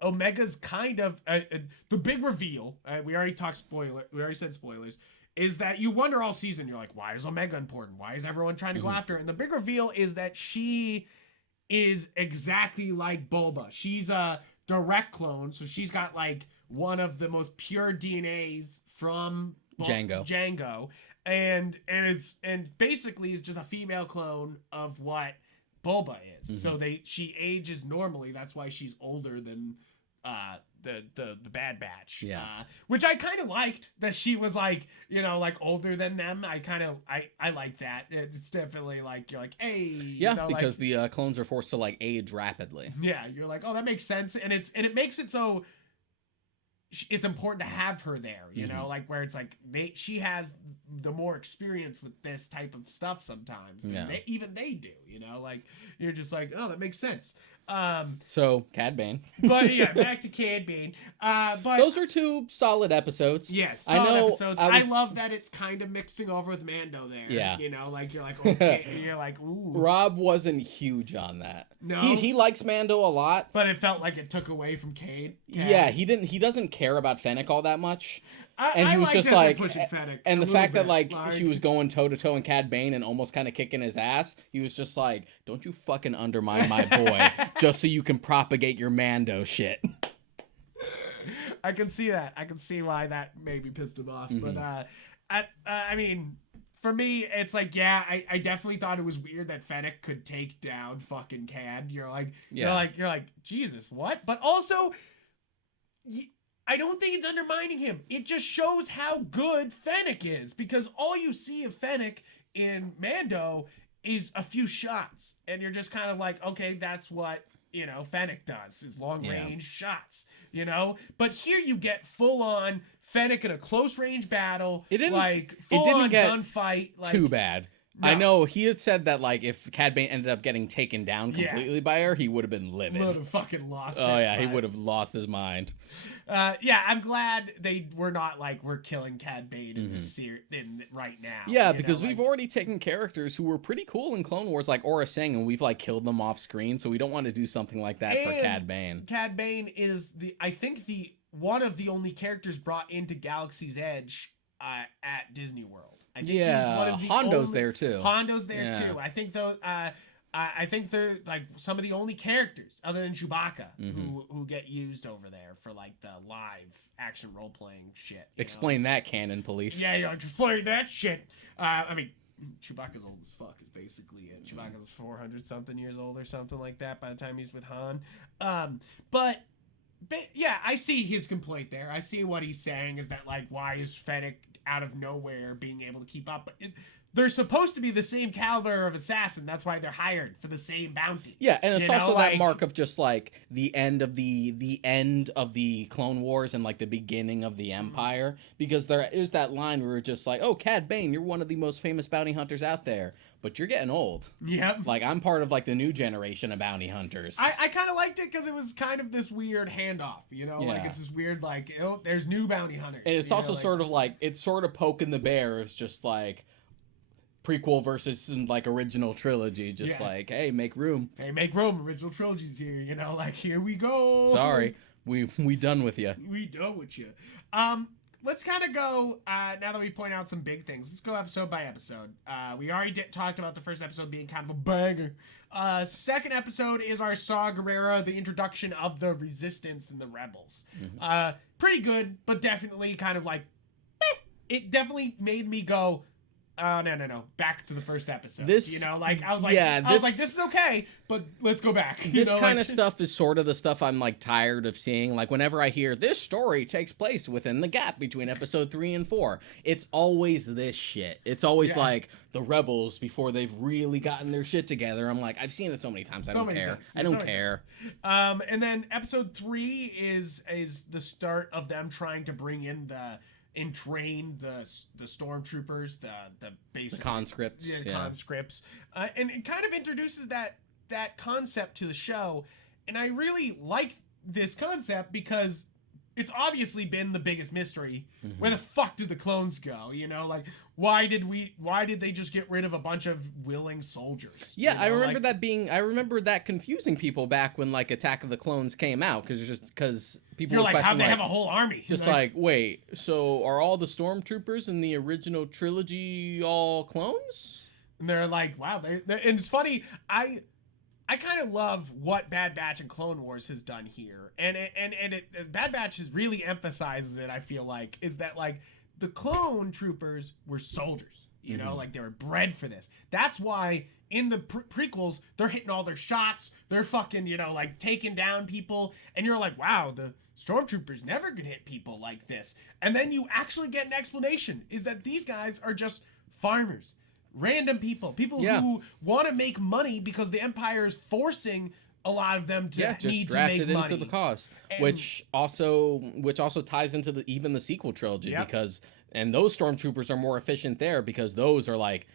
Omega's kind of the big reveal. We already said spoilers. Is that you wonder all season? You're like, why is Omega important? Why is everyone trying to go after her? And the big reveal is that she is exactly like Boba. She's a direct clone, so she's got like one of the most pure DNAs from Django, and basically is just a female clone of what Boba is. So she ages normally. That's why she's older than the Bad Batch. Which I kind of liked that she was like, you know, like older than them. I like that. It's definitely like you're like, hey, you know, because the clones are forced to like age rapidly. Yeah, you're like, oh, that makes sense, and it makes it so it's important to have her there, you know, like where it's like she has the more experience with this type of stuff sometimes than they do, you know, like you're just like, oh, that makes sense. So Cad Bane, but back to Cad Bane. But those are two solid episodes. Yes, solid episodes. I love that it's kind of mixing over with Mando there. Yeah, you know, like you're like, okay, you're like, ooh. Rob wasn't huge on that. No, he likes Mando a lot, but it felt like it took away from Cad. Yeah, he doesn't care about Fennec all that much. And he was just like, and the fact that like she was going toe to toe in Cad Bane and almost kind of kicking his ass, he was just like, don't you fucking undermine my boy just so you can propagate your Mando shit. I can see that. I can see why that maybe pissed him off. But I mean, for me, it's like, I definitely thought it was weird that Fennec could take down fucking Cad. You're like, Jesus, what? But also, I don't think it's undermining him. It just shows how good Fennec is, because all you see of Fennec in Mando is a few shots, and you're just kind of like, okay, that's what, you know, Fennec does, is long range shots, you know. But here you get full on Fennec in a close range battle, full on gunfight. Like, too bad. No. I know he had said that like if Cad Bane ended up getting taken down completely by her, he would have been livid. Would have fucking lost it. Oh yeah, he would have lost his mind. I'm glad they were not like, we're killing Cad Bane in this right now. Yeah, because we've already taken characters who were pretty cool in Clone Wars, like Aura Singh, and we've like killed them off screen, so we don't want to do something like that for Cad Bane. Cad Bane is one of the only characters brought into Galaxy's Edge at Disney World. I think he's one of the Hondo's there too. Hondo's there too. I think though, I think they're like some of the only characters other than Chewbacca who get used over there for like the live action role playing shit. Explain that, canon police. Yeah, just play that shit. I mean, Chewbacca's old as fuck is basically it. Chewbacca's 400 something years old or something like that by the time he's with Han. But yeah, I see his complaint there. I see what he's saying is that like, why is Fennec out of nowhere being able to keep up? But they're supposed to be the same caliber of assassin. That's why they're hired for the same bounty. Yeah, and it's also that mark of just like the end of the Clone Wars and like the beginning of the Empire, because there is that line where we're just like, oh, Cad Bane, you're one of the most famous bounty hunters out there, but you're getting old. Yep. Like, I'm part of like the new generation of bounty hunters. I kind of liked it because it was kind of this weird handoff, you know, like it's this weird like, oh, there's new bounty hunters. And it's also sort of like, it's sort of poking the bear. It's just like prequel versus like original trilogy, just like, hey, make room. Hey, make room. Original trilogy's here, you know, like, here we go. Sorry, we done with you. We done with you. Let's kind of go, now that we point out some big things, let's go episode by episode. We already talked about the first episode being kind of a banger. Second episode is our Saw Gerrera, the introduction of the Resistance and the Rebels. Pretty good, but definitely kind of like, it definitely made me go, oh no, back to the first episode. This, you know, like I was like, this is okay, but let's go back. This kind of stuff is sort of the stuff I'm like tired of seeing. Like whenever I hear this story takes place within the gap between episode 3 and 4, it's always this shit. It's always like the rebels before they've really gotten their shit together. I'm like, I've seen it so many times. I don't care. I don't care. And then episode 3 is the start of them trying to bring in and train the stormtroopers, the basic conscripts, conscripts, and it kind of introduces that concept to the show, and I really like this concept because it's obviously been the biggest mystery. Mm-hmm. Where the fuck did the clones go? You know, like why did they just get rid of a bunch of willing soldiers? Yeah, you know? I remember that confusing people back when like Attack of the Clones came out because people were like, how they have a whole army? Just like, wait, so are all the stormtroopers in the original trilogy all clones? And they're like, wow, and it's funny. I kind of love what Bad Batch and Clone Wars has done here, and Bad Batch really emphasizes it. I feel like is that like the clone troopers were soldiers, you know, like they were bred for this. That's why in the prequels they're hitting all their shots, they're fucking, you know, like taking down people, and you're like, wow, the stormtroopers never could hit people like this. And then you actually get an explanation: is that these guys are just farmers. Random people who want to make money because the Empire is forcing a lot of them to need to make money. Into the cause, which also ties into even the sequel trilogy because those stormtroopers are more efficient there because those are like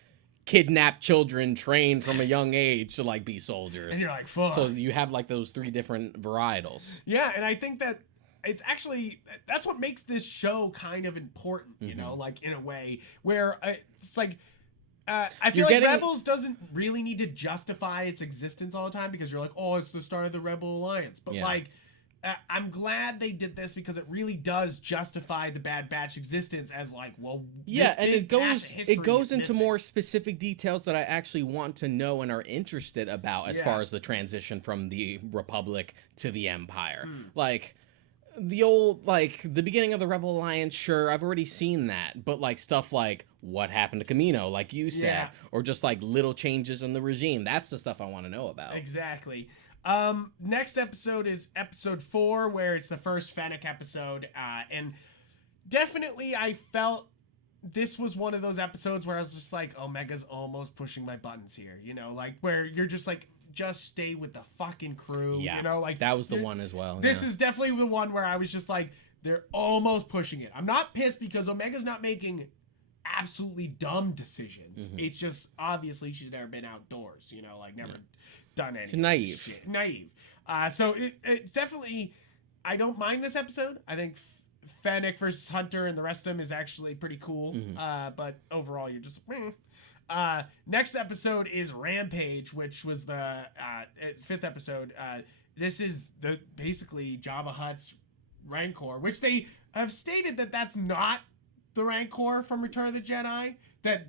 kidnapped children trained from a young age to like be soldiers. And you're like, fuck. So you have like those 3 different varietals. Yeah, and I think that it's actually that's what makes this show kind of important, you know, like in a way where it's like. I feel like Rebels doesn't really need to justify its existence all the time because you're like, oh, it's the start of the Rebel Alliance. But like, I'm glad they did this because it really does justify the Bad Batch existence as like, well, and it goes into more specific details that I actually want to know and are interested about as far as the transition from the Republic to the Empire. Like. The beginning of the Rebel Alliance, sure, I've already seen that, but like stuff like what happened to Camino, like you said, or just like little changes in the regime, that's the stuff I want to know about. Exactly. Next episode is episode 4, where it's the first Fennec episode, and definitely I felt this was one of those episodes where I was just like, Omega's almost pushing my buttons here, you know, like where you're just like, just stay with the fucking crew. You know, like that was the one as well. This is definitely the one where I was just like, they're almost pushing it. I'm not pissed because Omega's not making absolutely dumb decisions. It's just obviously she's never been outdoors, you know, like never done anything. Naive. So it's definitely, I don't mind this episode. I think Fennec versus Hunter and the rest of them is actually pretty cool. But overall, you're just. Next episode is Rampage, which was the 5th episode. This is basically Jabba Hutt's Rancor, which they have stated that that's not the Rancor from Return of the Jedi. That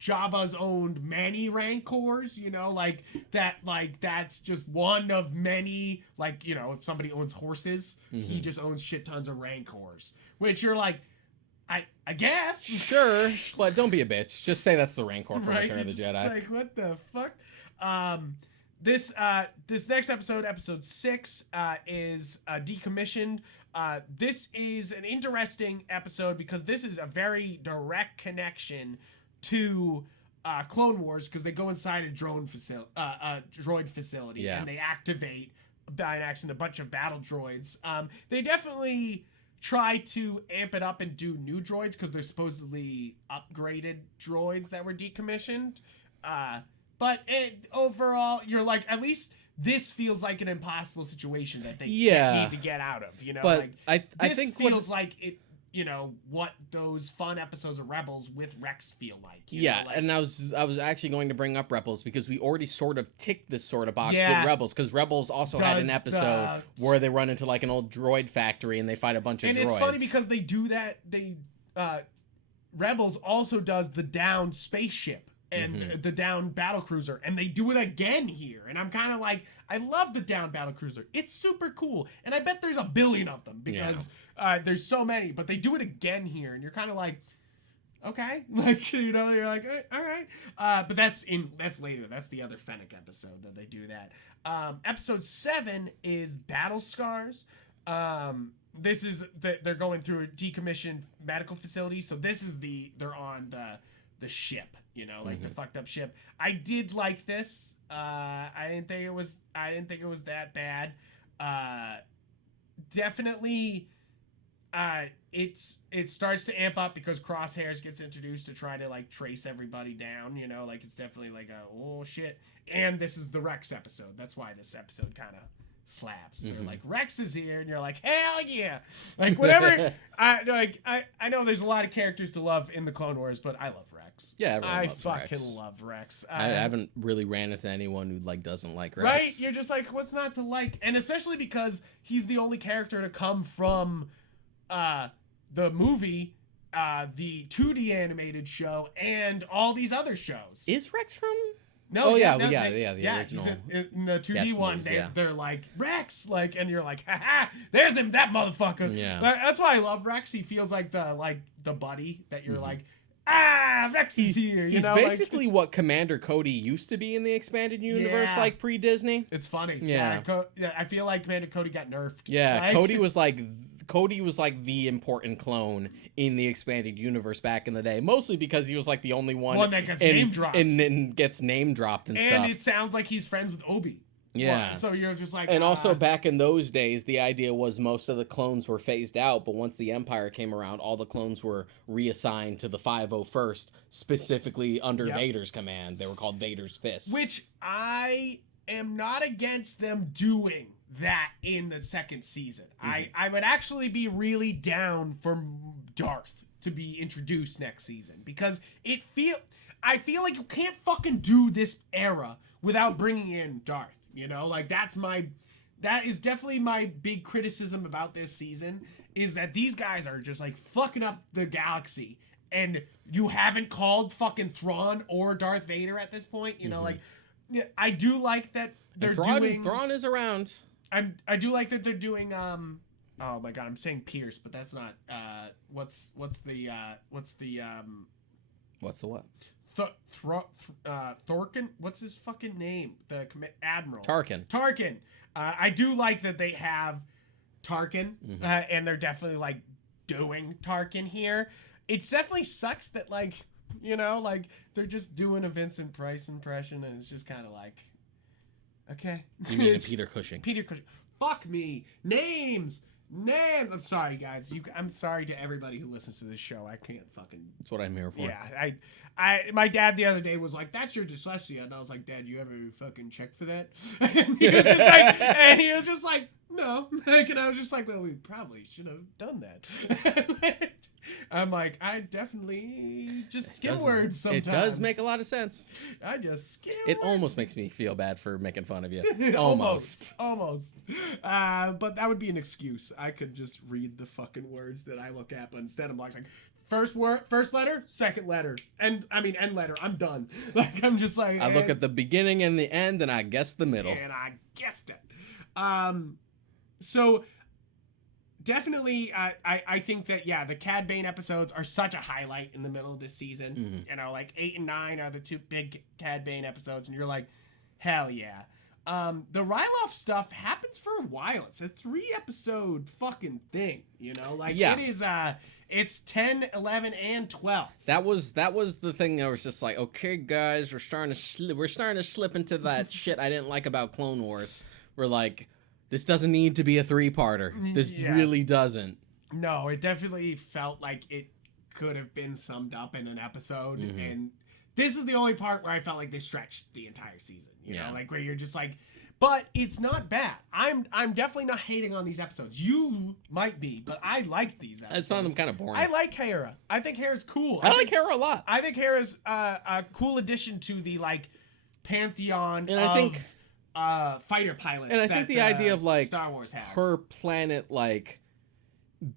Jabba's owned many Rancors, you know, like that's just one of many. Like, you know, if somebody owns horses, he just owns shit tons of Rancors, which you're like. I guess. Sure, but don't be a bitch. Just say that's the Rancor from Return of the Jedi. It's like, what the fuck? This next episode, episode 6, is Decommissioned. This is an interesting episode because this is a very direct connection to Clone Wars because they go inside a droid facility and they activate by an accident a bunch of battle droids. They definitely try to amp it up and do new droids because they're supposedly upgraded droids that were decommissioned. But overall, you're like, at least this feels like an impossible situation that they need to get out of. You know, but like, I think feels like it. You know what those fun episodes of Rebels with Rex feel like. You know, like, and I was actually going to bring up Rebels because we already sort of ticked this sort of box with Rebels because Rebels also had an episode where they run into like an old droid factory and they fight a bunch of droids. And it's funny because they do that. Rebels also does the downed spaceship and the downed battlecruiser, and they do it again here. And I'm kind of like, I love the downed battlecruiser. It's super cool, and I bet there's a billion of them because there's so many. But they do it again here, and you're kind of like, okay. Like, you know, you're like, all right. But that's later. That's the other Fennec episode that they do that. Episode 7 is Battle Scars. This is they're going through a decommissioned medical facility. So this is they're on the ship, you know, like the fucked up ship. I did like this. I didn't think it was that bad. Definitely it starts to amp up because Crosshairs gets introduced to try to like trace everybody down, you know, like it's definitely like oh shit. And this is the Rex episode. That's why this episode kind of slaps. They're like, Rex is here, and you're like, hell yeah. Like whatever. I know there's a lot of characters to love in the Clone Wars, but I love Rex. Yeah, I fucking love Rex. I haven't really ran into anyone who like doesn't like Rex. Right? You're just like, what's not to like? And especially because he's the only character to come from the movie, the 2D animated show, and all these other shows. Is Rex from? No, the yeah, original. In the 2D one, movies, they're like, Rex, like, and you're like, haha, there's him, that motherfucker. Yeah. That's why I love Rex. He feels like the buddy that you're like, Rex is here. He's basically what Commander Cody used to be in the expanded universe, like pre-Disney. It's funny. Yeah. I feel like Commander Cody got nerfed. Yeah, like, Cody was like the important clone in the expanded universe back in the day, mostly because he was like the only one that gets name dropped and gets name dropped and stuff. And it sounds like he's friends with Obi. Yeah. So you're just like, and also back in those days, the idea was most of the clones were phased out, but once the Empire came around, all the clones were reassigned to the 501st, specifically under Vader's command. They were called Vader's Fists. Which I am not against them doing that in the second season. I would actually be really down for Darth to be introduced next season, because I feel like you can't fucking do this era without bringing in Darth, you know? Like that is definitely my big criticism about this season, is that these guys are just like fucking up the galaxy, and you haven't called fucking Thrawn or Darth Vader at this point, you know? Like, I do like that they're doing... Thrawn is around. I do like that they're doing oh my god, I'm saying Pierce, but that's not what's the what? Thorkin? What's his fucking name? The Admiral. Tarkin. I do like that they have Tarkin, and they're definitely like doing Tarkin here. It definitely sucks that, like, you know, like they're just doing a Vincent Price impression, and it's just kind of like, okay. You mean Peter Cushing? Peter Cushing. Fuck me. Names. I'm sorry, guys. I'm sorry to everybody who listens to this show. I can't fucking... That's what I'm here for. Yeah. My dad the other day was like, "That's your dyslexia," and I was like, "Dad, you ever fucking check for that?" And he was just like, "No." And I was just like, "Well, we probably should have done that." I'm like, I definitely just skim words sometimes. It does make a lot of sense. I just skim It words. Almost makes me feel bad for making fun of you. Almost. But that would be an excuse. I could just read the fucking words that I look at, but instead I'm like first letter, second letter, end letter. I'm done. Like, I'm just like... I look at the beginning and the end, and I guess the middle. And I guessed it. So... Definitely, I think that, the Cad Bane episodes are such a highlight in the middle of this season. You know, like 8 and 9 are the two big Cad Bane episodes, and you're like, hell yeah. The Ryloff stuff happens for a while. It's a 3-episode fucking thing, you know? Like, it is, it's 10, 11, and 12. That was the thing that was just like, okay, guys, we're starting to slip into that shit I didn't like about Clone Wars. We're like... This doesn't need to be a 3-parter. This really doesn't. No, it definitely felt like it could have been summed up in an episode. And this is the only part where I felt like they stretched the entire season. You know, like where you're just like, but it's not bad. I'm definitely not hating on these episodes. You might be, but I like these episodes. I just found them kind of boring. I like Hera. I think Hera's cool. I like Hera a lot. I think Hera's a cool addition to the like pantheon and of... I think fighter pilots. And I think the idea of like Star Wars has. Her planet like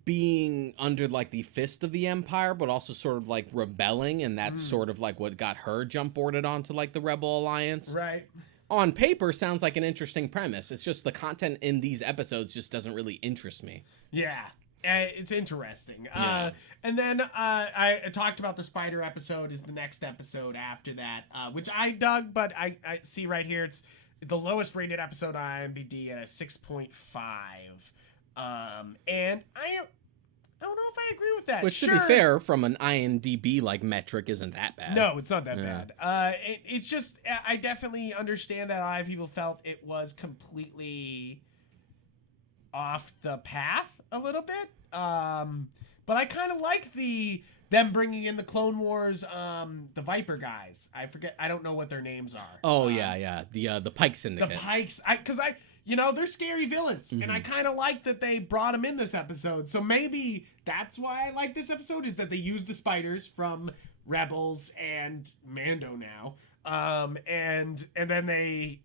being under like the fist of the Empire, but also sort of like rebelling, and that's sort of like what got her jump boarded onto like the Rebel Alliance. Right. On paper, sounds like an interesting premise. It's just the content in these episodes just doesn't really interest me. Yeah. It's interesting. And then I talked about the spider episode is the next episode after that, which I dug, but I see right here it's the lowest rated episode on IMDb at a 6.5. And I don't know if I agree with that. Which, to be fair, from an IMDb metric, isn't that bad. No, it's not that bad. It's just I definitely understand that a lot of people felt it was completely off the path a little bit. But I kind of like them bringing in the Clone Wars, the Viper guys. I don't know what their names are. Oh yeah. The Pike Syndicate. The Pikes. They're scary villains, and I kind of like that they brought them in this episode. So maybe that's why I like this episode, is that they use the spiders from Rebels and Mando now, and then they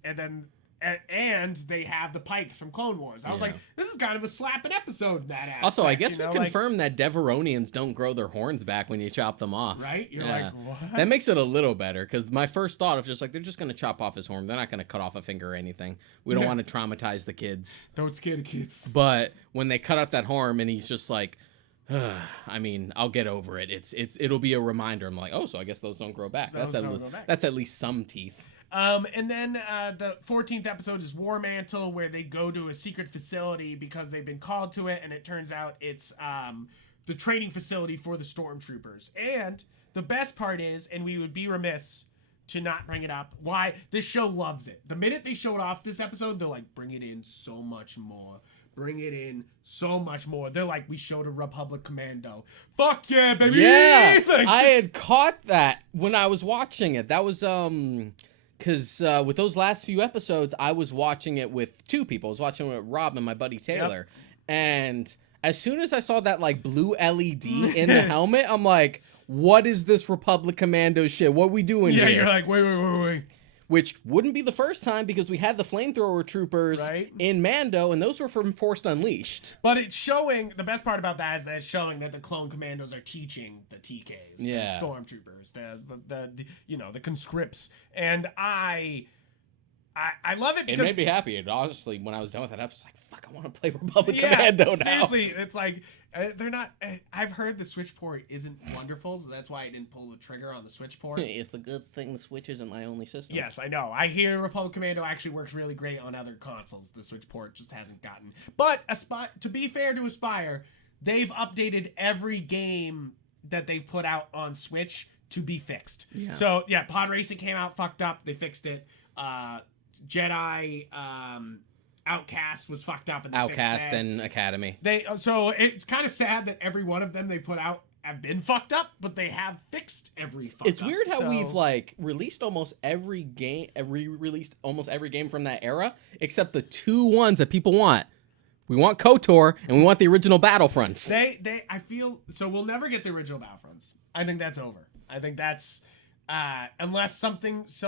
have the Pike from Clone Wars. I was like, this is kind of a slapping episode in that aspect. Also, I guess we confirmed that Deveronians don't grow their horns back when you chop them off. Right? You're like, what? That makes it a little better, because my first thought of just they're just going to chop off his horn. They're not going to cut off a finger or anything. We don't want to traumatize the kids. Don't scare the kids. But when they cut off that horn and he's just like, I'll get over it. It'll be a reminder. I'm like, oh, so I guess those don't grow back. That's at least some teeth. And then the 14th episode is War Mantle, where they go to a secret facility because they've been called to it, and it turns out it's the training facility for the stormtroopers. And the best part is, and we would be remiss to not bring it up, why this show loves it. The minute they showed off this episode, they're like, bring it in so much more. Bring it in so much more. They're like, we showed a Republic Commando. Fuck yeah, baby! Yeah, I had caught that when I was watching it. That was, because with those last few episodes, I was watching it with two people. I was watching it with Rob and my buddy Taylor. Yep. And as soon as I saw that blue LED in the helmet, I'm like, what is this Republic Commando shit? What are we doing here? Yeah, you're like, wait. Which wouldn't be the first time, because we had the flamethrower troopers in Mando, and those were from Force Unleashed. But it's showing, the best part about that is that it's showing that the clone commandos are teaching the TKs, the stormtroopers, the conscripts, and I love it because it made me happy. And honestly, when I was done with that, I was like, fuck, I want to play Republic Commando now. Seriously, it's like, they're not, I've heard the Switch port isn't wonderful, so that's why I didn't pull the trigger on the Switch port. It's a good thing the Switch isn't my only system. Yes, I know. I hear Republic Commando actually works really great on other consoles. The Switch port just hasn't gotten. But to be fair to Aspire, they've updated every game that they've put out on Switch to be fixed. Yeah. So, yeah, Pod Racing came out fucked up. They fixed it. Jedi... Outcast was fucked up, and Outcast and Academy. So it's kind of sad that every one of them they put out have been fucked up, but they have fixed every fuck It's weird how we've released almost every game, from that era, except the two ones that people want. We want KOTOR and we want the original Battlefronts. I feel so we'll never get the original Battlefronts. I think that's over. I think that's unless some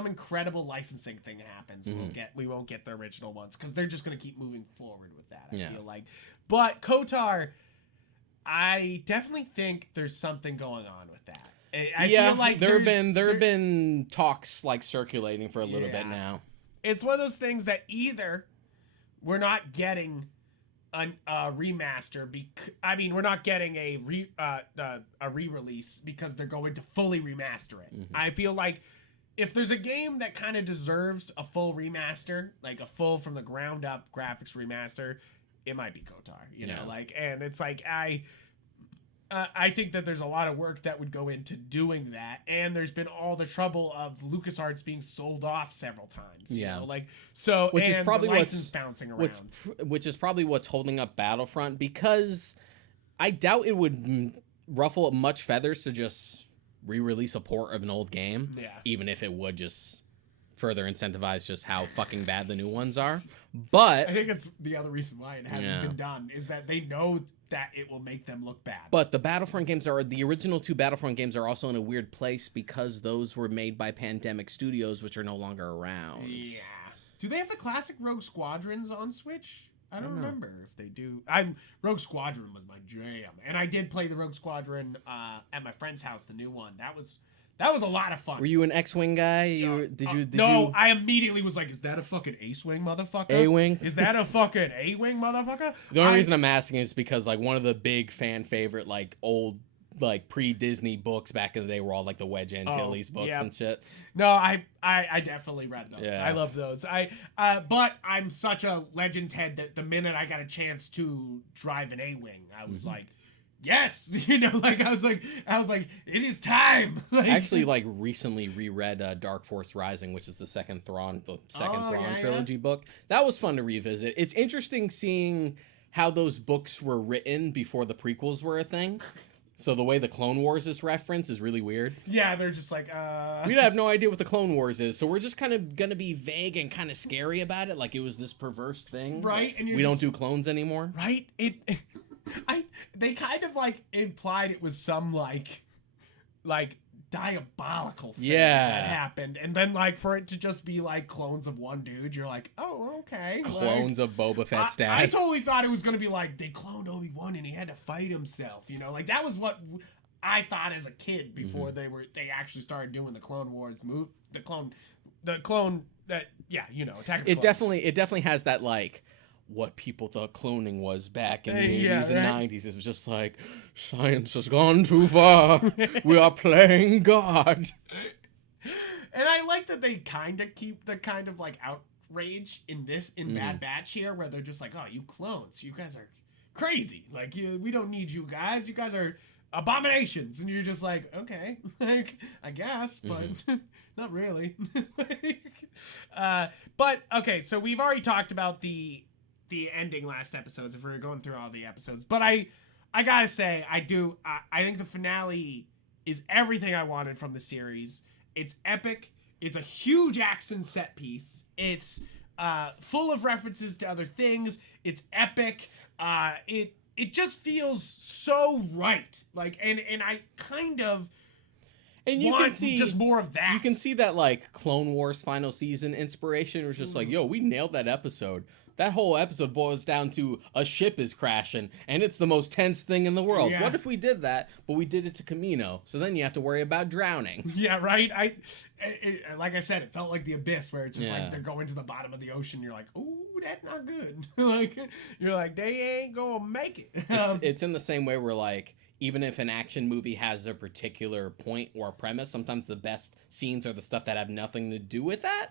incredible licensing thing happens, we won't get the original ones, because they're just gonna keep moving forward with that. I feel like, but KOTOR, I definitely think there's something going on with that. I feel like there have been talks circulating for a little bit now. It's one of those things that either we're not getting a remaster, we're not getting a re-release because they're going to fully remaster it. I feel like if there's a game that kind of deserves a full remaster, like a full from the ground up graphics remaster, it might be KOTOR, you know, and it's like, I think that there's a lot of work that would go into doing that, and there's been all the trouble of LucasArts being sold off several times. You know? Which is probably what's bouncing around. Which is probably what's holding up Battlefront, because I doubt it would ruffle much feathers to just re-release a port of an old game. Yeah. Even if it would just further incentivize just how fucking bad the new ones are. But I think it's the other reason why it hasn't been done is that they know that it will make them look bad. But the the original two Battlefront games are also in a weird place because those were made by Pandemic Studios, which are no longer around. Yeah. Do they have the classic Rogue Squadrons on Switch? I don't remember if they do. Rogue Squadron was my jam, and I did play the Rogue Squadron at my friend's house, the new one. That was a lot of fun. Were you an X-Wing guy? No, I immediately was like, is that a fucking Ace-Wing motherfucker? A-Wing? Is that a fucking A-Wing motherfucker? The only reason I'm asking is because, like, one of the big fan favorite, like, old, like, pre-Disney books back in the day were all, like, the Wedge Antilles books and shit. No, I definitely read those. Yeah. I love those. But I'm such a Legends head that the minute I got a chance to drive an A-Wing, I was like, yes, I was like, it is time. I actually recently reread Dark Force Rising, which is the second Thrawn trilogy book. That was fun to revisit. It's interesting seeing how those books were written before the prequels were a thing. So the way the Clone Wars is referenced is really weird. Yeah, they're just like, we have no idea what the Clone Wars is, so we're just kind of gonna be vague and kind of scary about it, like it was this perverse thing. Right, and we don't do clones anymore. Right? They kind of implied it was some like diabolical thing that happened, and then for it to just be clones of one dude, you're like, oh, okay, clones of Boba Fett's dad. I totally thought it was gonna be they cloned Obi-Wan and he had to fight himself, that was what I thought as a kid before they actually started doing the Clone Wars Attack of the Clones. It definitely has that what people thought cloning was back in the 80s and 90s. It was just science has gone too far. We are playing God. And I like that they kind of keep the kind of outrage in Bad Batch here, where they're just like, oh, you clones, you guys are crazy. We don't need you guys. You guys are abominations. And you're just like, okay, I guess, but not really. But okay, so we've already talked about the ending last episodes, if we're going through all the episodes, but I gotta say, I think the finale is everything I wanted from the series. It's epic. It's a huge action set piece. It's full of references to other things. It's epic. It just feels so right. And I kind of want just more of that. You can see that Clone Wars final season inspiration. It was just yo, we nailed that episode. That whole episode boils down to a ship is crashing, and it's the most tense thing in the world. Yeah. What if we did that, but we did it to Kamino? So then you have to worry about drowning. Yeah, right? Like I said, it felt like The Abyss, where it's just they're going to the bottom of the ocean. You're like, ooh, that's not good. You're like, they ain't gonna make it. It's in the same way where even if an action movie has a particular point or premise, sometimes the best scenes are the stuff that have nothing to do with that.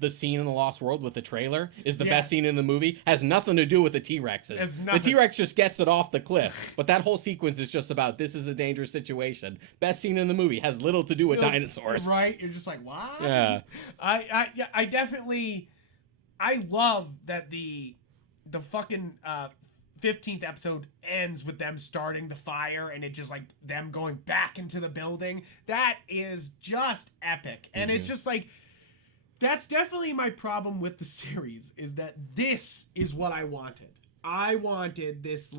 The scene in The Lost World with the trailer is the best scene in the movie, has nothing to do with the T-Rexes. The T-Rex just gets it off the cliff. But that whole sequence is just about, this is a dangerous situation. Best scene in the movie has little to do with dinosaurs. Right? You're just like, what? Yeah. I definitely, I love that the fucking 15th episode ends with them starting the fire and it just them going back into the building. That is just epic. And it's just that's definitely my problem with the series, is that this is what I wanted. I wanted this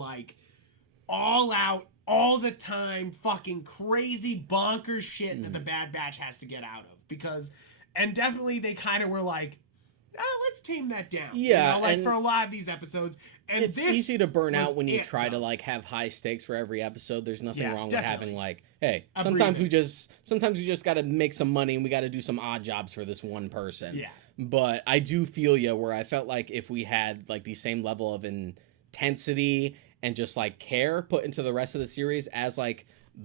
all out, all the time, fucking crazy bonkers shit that the Bad Batch has to get out of. And definitely they kind of were let's tame that down. Yeah. For a lot of these episodes. And it's easy to burn out when you try to have high stakes for every episode. There's nothing wrong definitely. With having hey, sometimes we just got to make some money and we got to do some odd jobs for this one person. Yeah. But I do feel where I felt if we had the same level of intensity and just care put into the rest of the series as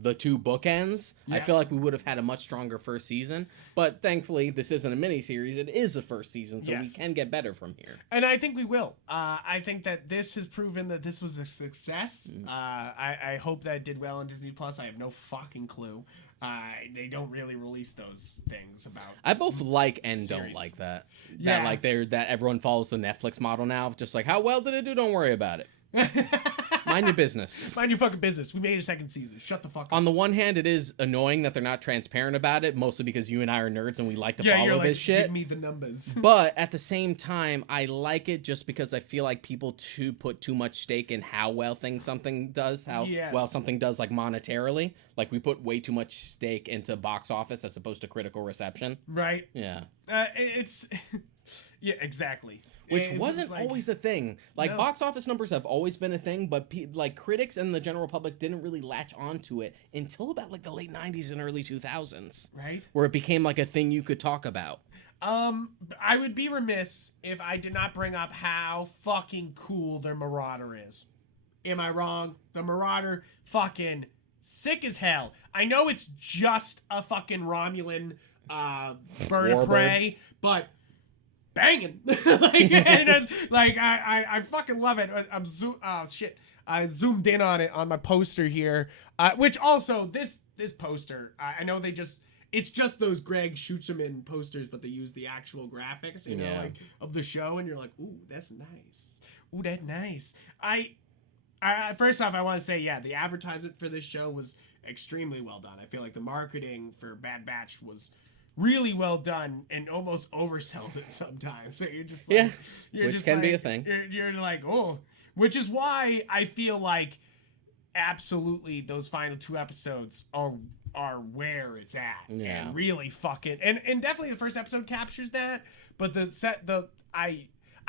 the two bookends, I feel we would have had a much stronger first season. But thankfully, this isn't a mini-series. It is a first season, so we can get better from here. And I think we will. I think that this has proven that this was a success. I hope that it did well on Disney+. I have no fucking clue. They don't really release those things about. I both like and don't like that. Yeah. That everyone follows the Netflix model now. Just how well did it do? Don't worry about it. Mind your business. Mind your fucking business. We made a second season. Shut the fuck up. On the one hand, it is annoying that they're not transparent about it, mostly because you and I are nerds and we like to follow this shit. Give me the numbers. But at the same time, I like it just because I feel people put too much stake in how well something does, well something does monetarily. We put way too much stake into box office as opposed to critical reception. Right. Yeah. It's... Yeah, exactly. Which wasn't always a thing. Like, no. box office numbers have always been a thing, but like critics and the general public didn't really latch onto it until about like the late 90s and early 2000s. Right. Where it became like a thing you could talk about. I would be remiss if I did not bring up how fucking cool their Marauder is. Am I wrong? The Marauder, fucking sick as hell. I know it's just a fucking Romulan bird of prey, but banging. I fucking love it. I zoomed in on it on my poster here, which also this poster, I know it's just those Greg shoots them in posters, but they use the actual graphics, you know, like of the show, and you're like, ooh, that's nice. Ooh, that's nice. I first off, I want to say, yeah, the advertisement for this show was extremely well done. I feel like the marketing for Bad Batch was really well done and almost oversells it sometimes. So you're just like, which can be a thing. You're like, oh, which is why I feel like absolutely those final 2 episodes are where it's at. Yeah. And really fucking and definitely the first episode captures that, but I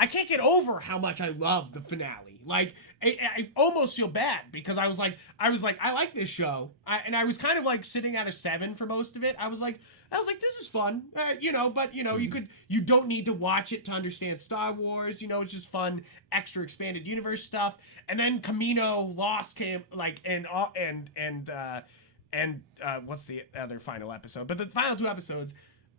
can't get over how much I love the finale. Like, I almost feel bad because I was like, I like this show, and I was kind of like sitting at a 7 for most of it. I was like, this is fun, you know. But you know, you don't need to watch it to understand Star Wars. You know, it's just fun, extra expanded universe stuff. And then Camino Lost came, like, and what's the other final episode? But the final 2 episodes,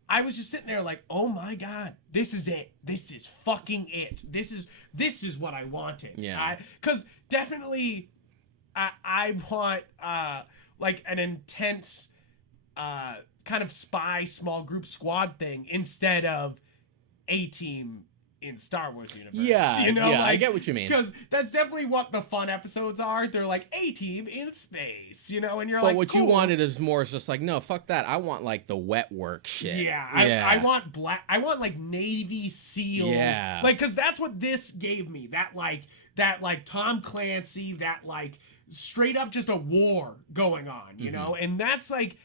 I was just sitting there like, oh my God, this is it. This is fucking it. This is what I wanted. Yeah. Because definitely, I want like an intense kind of spy small group squad thing instead of A-Team in Star Wars universe. Yeah, you know, yeah, like, I get what you mean. Because that's definitely what the fun episodes are. They're like A-Team in space, you know, and you're but like, what cool. you wanted is more is just like, no, fuck that. I want like the wet work shit. Yeah, I want I want like Navy SEAL. Yeah. Like, because that's what this gave me. That like Tom Clancy, that like straight up just a war going on, you know? And that's like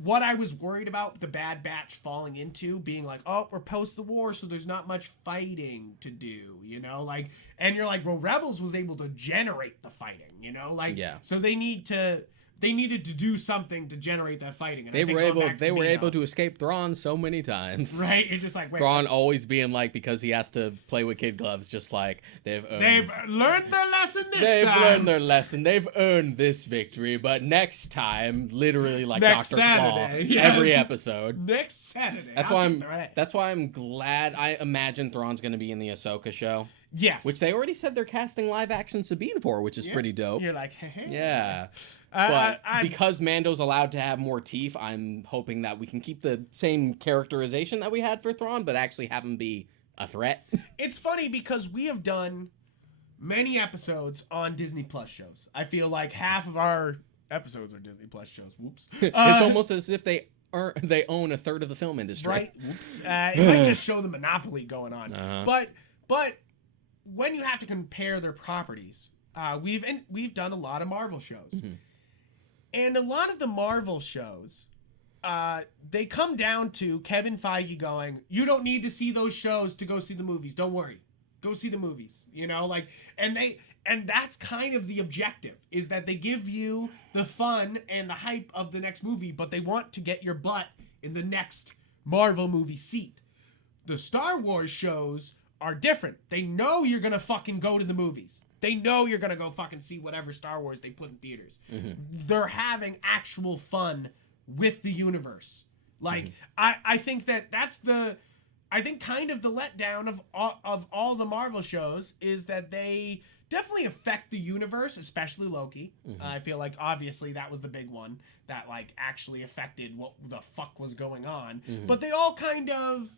what I was worried about the Bad Batch falling into, being like, oh, we're post the war, so there's not much fighting to do, you know? Like, and you're like, well, Rebels was able to generate the fighting, you know? Like, so they needed to do something to generate that fighting. And they were able to escape Thrawn so many times. Right? You're just like, wait. Thrawn always being like, because he has to play with kid gloves, just like they've learned their lesson this time. They've learned their lesson. They've earned this victory, but next time, literally like Dr. Claw, every episode. Next Saturday. That's why I'm glad. I imagine Thrawn's going to be in the Ahsoka show. Yes. Which they already said they're casting live action Sabine for, which is pretty dope. You're like, hey. Yeah. But because Mando's allowed to have more teeth, I'm hoping that we can keep the same characterization that we had for Thrawn, but actually have him be a threat. It's funny because we have done many episodes on Disney Plus shows. I feel like half of our episodes are Disney Plus shows. Whoops. It's almost as if they own a third of the film industry. Right. Whoops. It might just show the monopoly going on. But when you have to compare their properties, we've done a lot of Marvel shows. And a lot of the Marvel shows, they come down to Kevin Feige going, you don't need to see those shows to go see the movies. Don't worry. Go see the movies. You know, like, and that's kind of the objective, is that they give you the fun and the hype of the next movie, but they want to get your butt in the next Marvel movie seat. The Star Wars shows are different. They know you're going to fucking go to the movies. They know you're going to go fucking see whatever Star Wars they put in theaters. They're having actual fun with the universe. Like, I think that's kind of the letdown of all the Marvel shows, is that they definitely affect the universe, especially Loki. I feel like obviously that was the big one that like actually affected what the fuck was going on. But they all kind of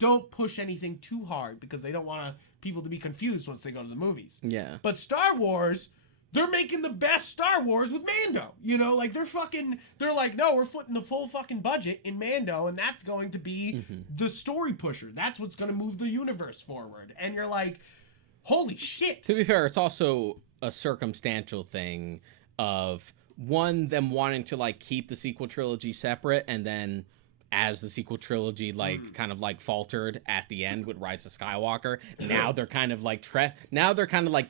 don't push anything too hard because they don't want people to be confused once they go to the movies. Yeah. But Star Wars, they're making the best Star Wars with Mando. You know, like they're like, no, we're putting the full fucking budget in Mando, and that's going to be the story pusher. That's what's going to move the universe forward. And you're like, holy shit. To be fair, it's also a circumstantial thing of them wanting to like keep the sequel trilogy separate, and then as the sequel trilogy kind of like faltered at the end with Rise of Skywalker. Now they're kind of like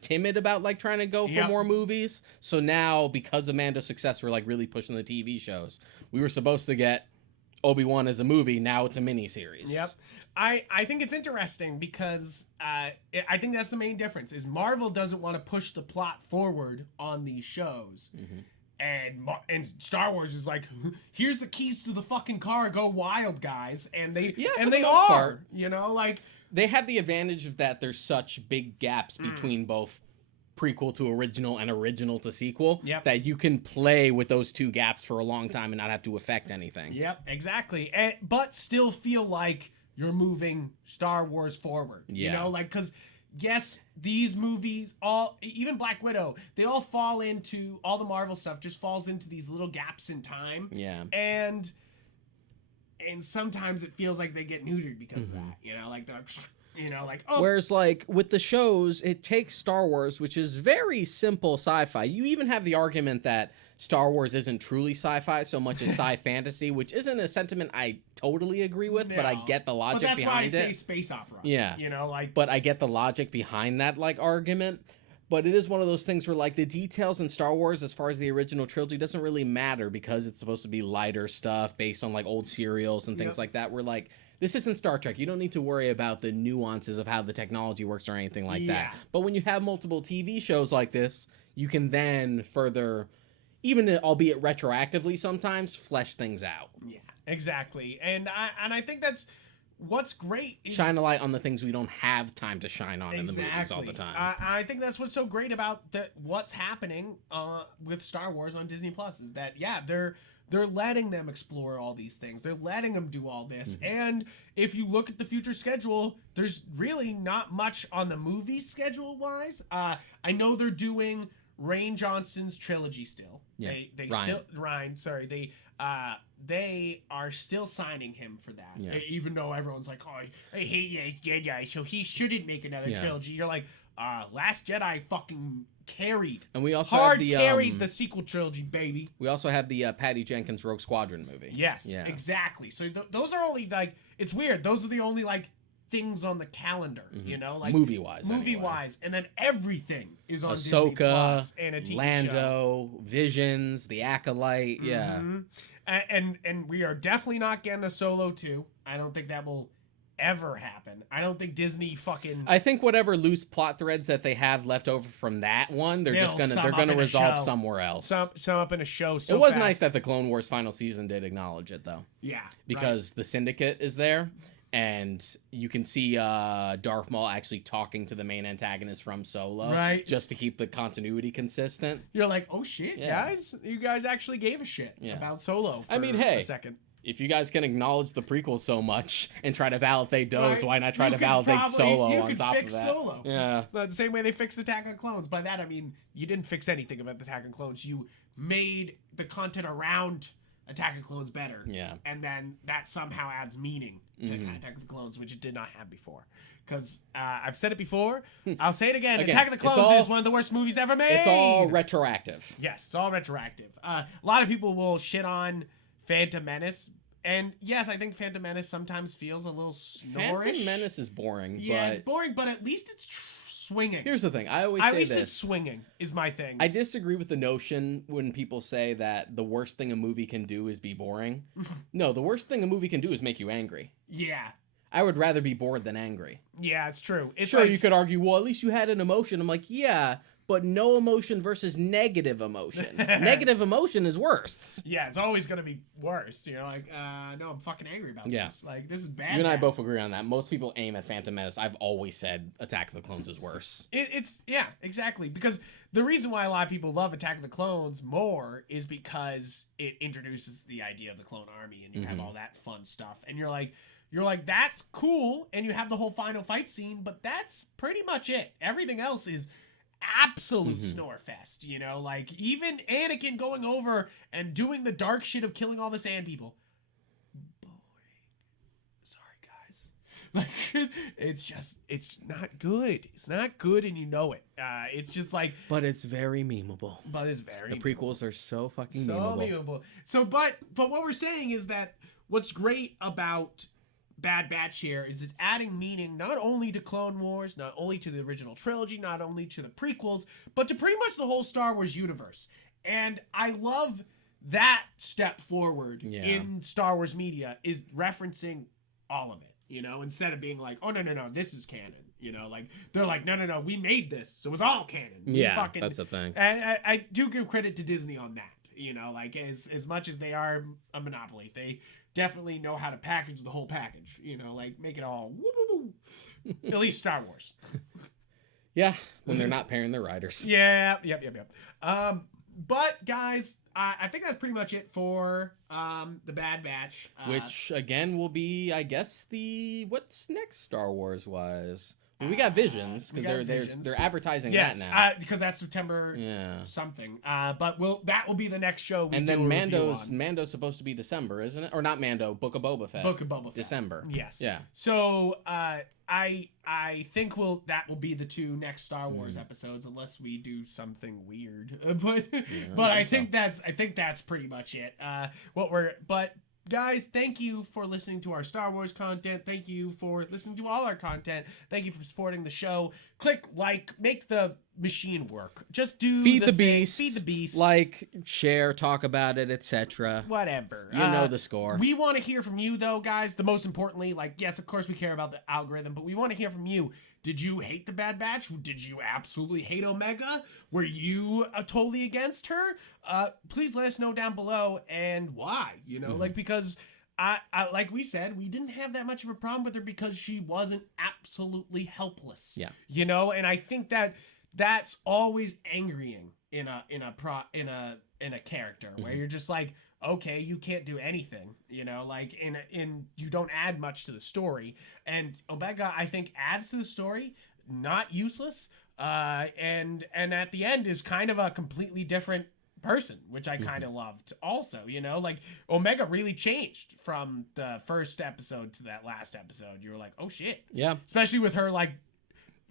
timid about like trying to go for more movies. So now, because of Mando's success, we're like really pushing the TV shows. We were supposed to get Obi-Wan as a movie. Now it's a miniseries. Yep. I think it's interesting because I think that's the main difference is Marvel doesn't want to push the plot forward on these shows. And Star Wars is like, here's the keys to the fucking car, go wild, guys. And they are, you know, like they have the advantage of that there's such big gaps between both prequel to original and original to sequel that you can play with those two gaps for a long time and not have to affect anything. Yep, exactly. But still feel like you're moving Star Wars forward. You know, like, because yes, these movies, even Black Widow, they all fall into, all the Marvel stuff just falls into these little gaps in time. Yeah. And sometimes it feels like they get neutered because of that. You know, like they're, you know, like, oh. Whereas, like, with the shows, it takes Star Wars, which is very simple sci-fi. You even have the argument that Star Wars isn't truly sci-fi so much as sci-fantasy, which isn't a sentiment I totally agree with, but I get the logic behind it. That's why I say space opera. Yeah. You know, like. But I get the logic behind that, like, argument. But it is one of those things where, like, the details in Star Wars as far as the original trilogy doesn't really matter because it's supposed to be lighter stuff based on, like, old serials and things like that. We're like, this isn't Star Trek. You don't need to worry about the nuances of how the technology works or anything like that. But when you have multiple TV shows like this, you can then further, even albeit retroactively sometimes, flesh things out. Yeah, exactly. And I think that's what's great. Shine a light on the things we don't have time to shine on in the movies all the time. I think that's what's so great about what's happening with Star Wars on Disney Plus is that, they're letting them explore all these things. They're letting them do all this. And if you look at the future schedule, there's really not much on the movie schedule-wise. I know they're doing Rian Johnson's trilogy still. Yeah. They are still signing him for that. Yeah. Even though everyone's like, oh, I hate Last Jedi, so he shouldn't make another trilogy. You're like, Last Jedi fucking carried. And we also carried the sequel trilogy, baby. We also have the Patty Jenkins Rogue Squadron movie. Yes, exactly. So those are only like, it's weird. Those are the only like things on the calendar, you know, like movie wise, and then everything is on Ahsoka, Disney Plus and a TV Lando, show. Visions, the Acolyte, and we are definitely not getting a Solo 2. I don't think that will ever happen. I don't think Disney fucking. I think whatever loose plot threads that they have left over from that one, they're gonna resolve somewhere else. Sum up in a show. So it was nice that the Clone Wars final season did acknowledge it, though. Yeah, because the Syndicate is there, and you can see Darth Maul actually talking to the main antagonist from Solo, right? Just to keep the continuity consistent. You're like, oh shit, guys, you guys actually gave a shit about Solo. For a second. If you guys can acknowledge the prequels so much and try to validate those, why not try to validate Solo on top of that? Solo. Yeah. But the same way they fixed Attack on Clones. By that, I mean, you didn't fix anything about Attack on Clones. You made the content around Attack on Clones better. Yeah. And then that somehow adds meaning to Attack on the Clones, which it did not have before. Because I've said it before. I'll say it again. Attack on the Clones is one of the worst movies ever made. It's all retroactive. Yes, it's all retroactive. A lot of people will shit on Phantom Menace. And yes, I think Phantom Menace sometimes feels a little snorish. Phantom Menace is boring. Yeah, it's boring, but at least it's swinging. Here's the thing. I always say this. At least it's swinging is my thing. I disagree with the notion when people say that the worst thing a movie can do is be boring. No, the worst thing a movie can do is make you angry. Yeah. I would rather be bored than angry. Yeah, it's true. It's sure, you could argue, well, at least you had an emotion. I'm like, yeah, but no emotion versus negative emotion. Negative emotion is worse. Yeah, it's always going to be worse. You know, like, no, I'm fucking angry about this. Like, this is bad. You and I both agree on that. Most people aim at Phantom Menace. I've always said Attack of the Clones is worse. Yeah, exactly. Because the reason why a lot of people love Attack of the Clones more is because it introduces the idea of the clone army and you have all that fun stuff. And you're like, that's cool. And you have the whole final fight scene, but that's pretty much it. Everything else is absolute snore fest, you know, like even Anakin going over and doing the dark shit of killing all the sand people. Boring. Sorry, guys. Like, it's not good. It's not good, and you know it. It's just like. But it's very memeable. But it's very. The prequels are so fucking memeable. So, but what we're saying is that what's great about Bad Batch here is it's adding meaning not only to Clone Wars, not only to the original trilogy, not only to the prequels, but to pretty much the whole Star Wars universe. And I love that step forward in Star Wars media, is referencing all of it, you know, instead of being like, oh, no, this is canon. You know, like, they're like, no, we made this, so it's all canon. That's the thing. I do give credit to Disney on that. You know, like, as much as they are a monopoly, they definitely know how to package the whole package. You know, like, make it all woo. At least Star Wars. Yeah, when they're not pairing their riders. Yep. But guys, I think that's pretty much it for the Bad Batch. Which again will be, I guess, what's next Star Wars wise. Well, we got Visions because they're advertising that now. Because that's September something. But that will be the next show. And then Mando's supposed to be December, isn't it? Or not Mando, Book of Boba Fett. Book of Boba Fett. December. Yes. Yeah. So I think that will be the 2 next Star Wars episodes, unless we do something weird. But I think that's pretty much it. But guys, thank you for listening to our Star Wars content. Thank you for listening to all our content. Thank you for supporting the show. Click like, make the machine work. Just feed the beast. Like, share, talk about it, etc. Whatever. You know the score. We want to hear from you, though, guys. The most importantly, like, yes, of course we care about the algorithm, but we want to hear from you. Did you hate the Bad Batch? Did you absolutely hate Omega? Were you totally against her? Please let us know down below, and why. You know, like, because I like we said, we didn't have that much of a problem with her because she wasn't absolutely helpless. Yeah. You know, and I think that's always angering in a character where you're just like, okay, you can't do anything, you know, like you don't add much to the story. And Omega, I think, adds to the story, not useless. And at the end is kind of a completely different person, which I kind of loved also, you know, like Omega really changed from the first episode to that last episode. You were like, oh shit. Yeah. Especially with her like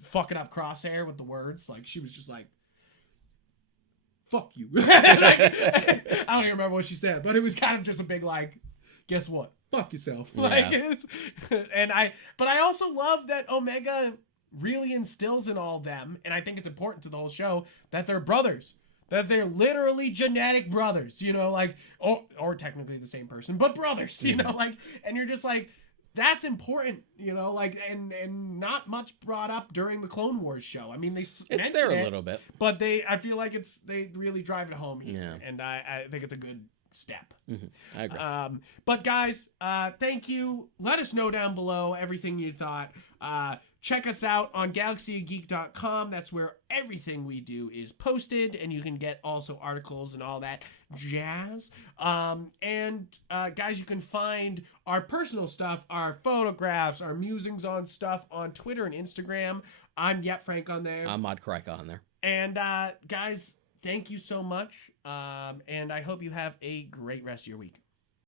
fucking up Crosshair with the words. Like she was just like, fuck you. Like, I don't even remember what she said, but it was kind of just a big like, guess what? Fuck yourself. Yeah. Like but I also love that Omega really instills in all them, and I think it's important to the whole show, that they're brothers. That they're literally genetic brothers, you know, like, or technically the same person, but brothers, you know, like, and you're just like, that's important, you know, like, and not much brought up during the Clone Wars show. I mean, it's there a little bit, but I feel like they really drive it home here, and I think it's a good step. I agree. But guys, thank you. Let us know down below everything you thought. Check us out on galaxyofgeek.com. That's where everything we do is posted, and you can get also articles and all that jazz. Guys, you can find our personal stuff, our photographs, our musings on stuff on Twitter and Instagram. I'm Yupfrank on there. I'm Mod Krika on there. And guys, thank you so much. And I hope you have a great rest of your week.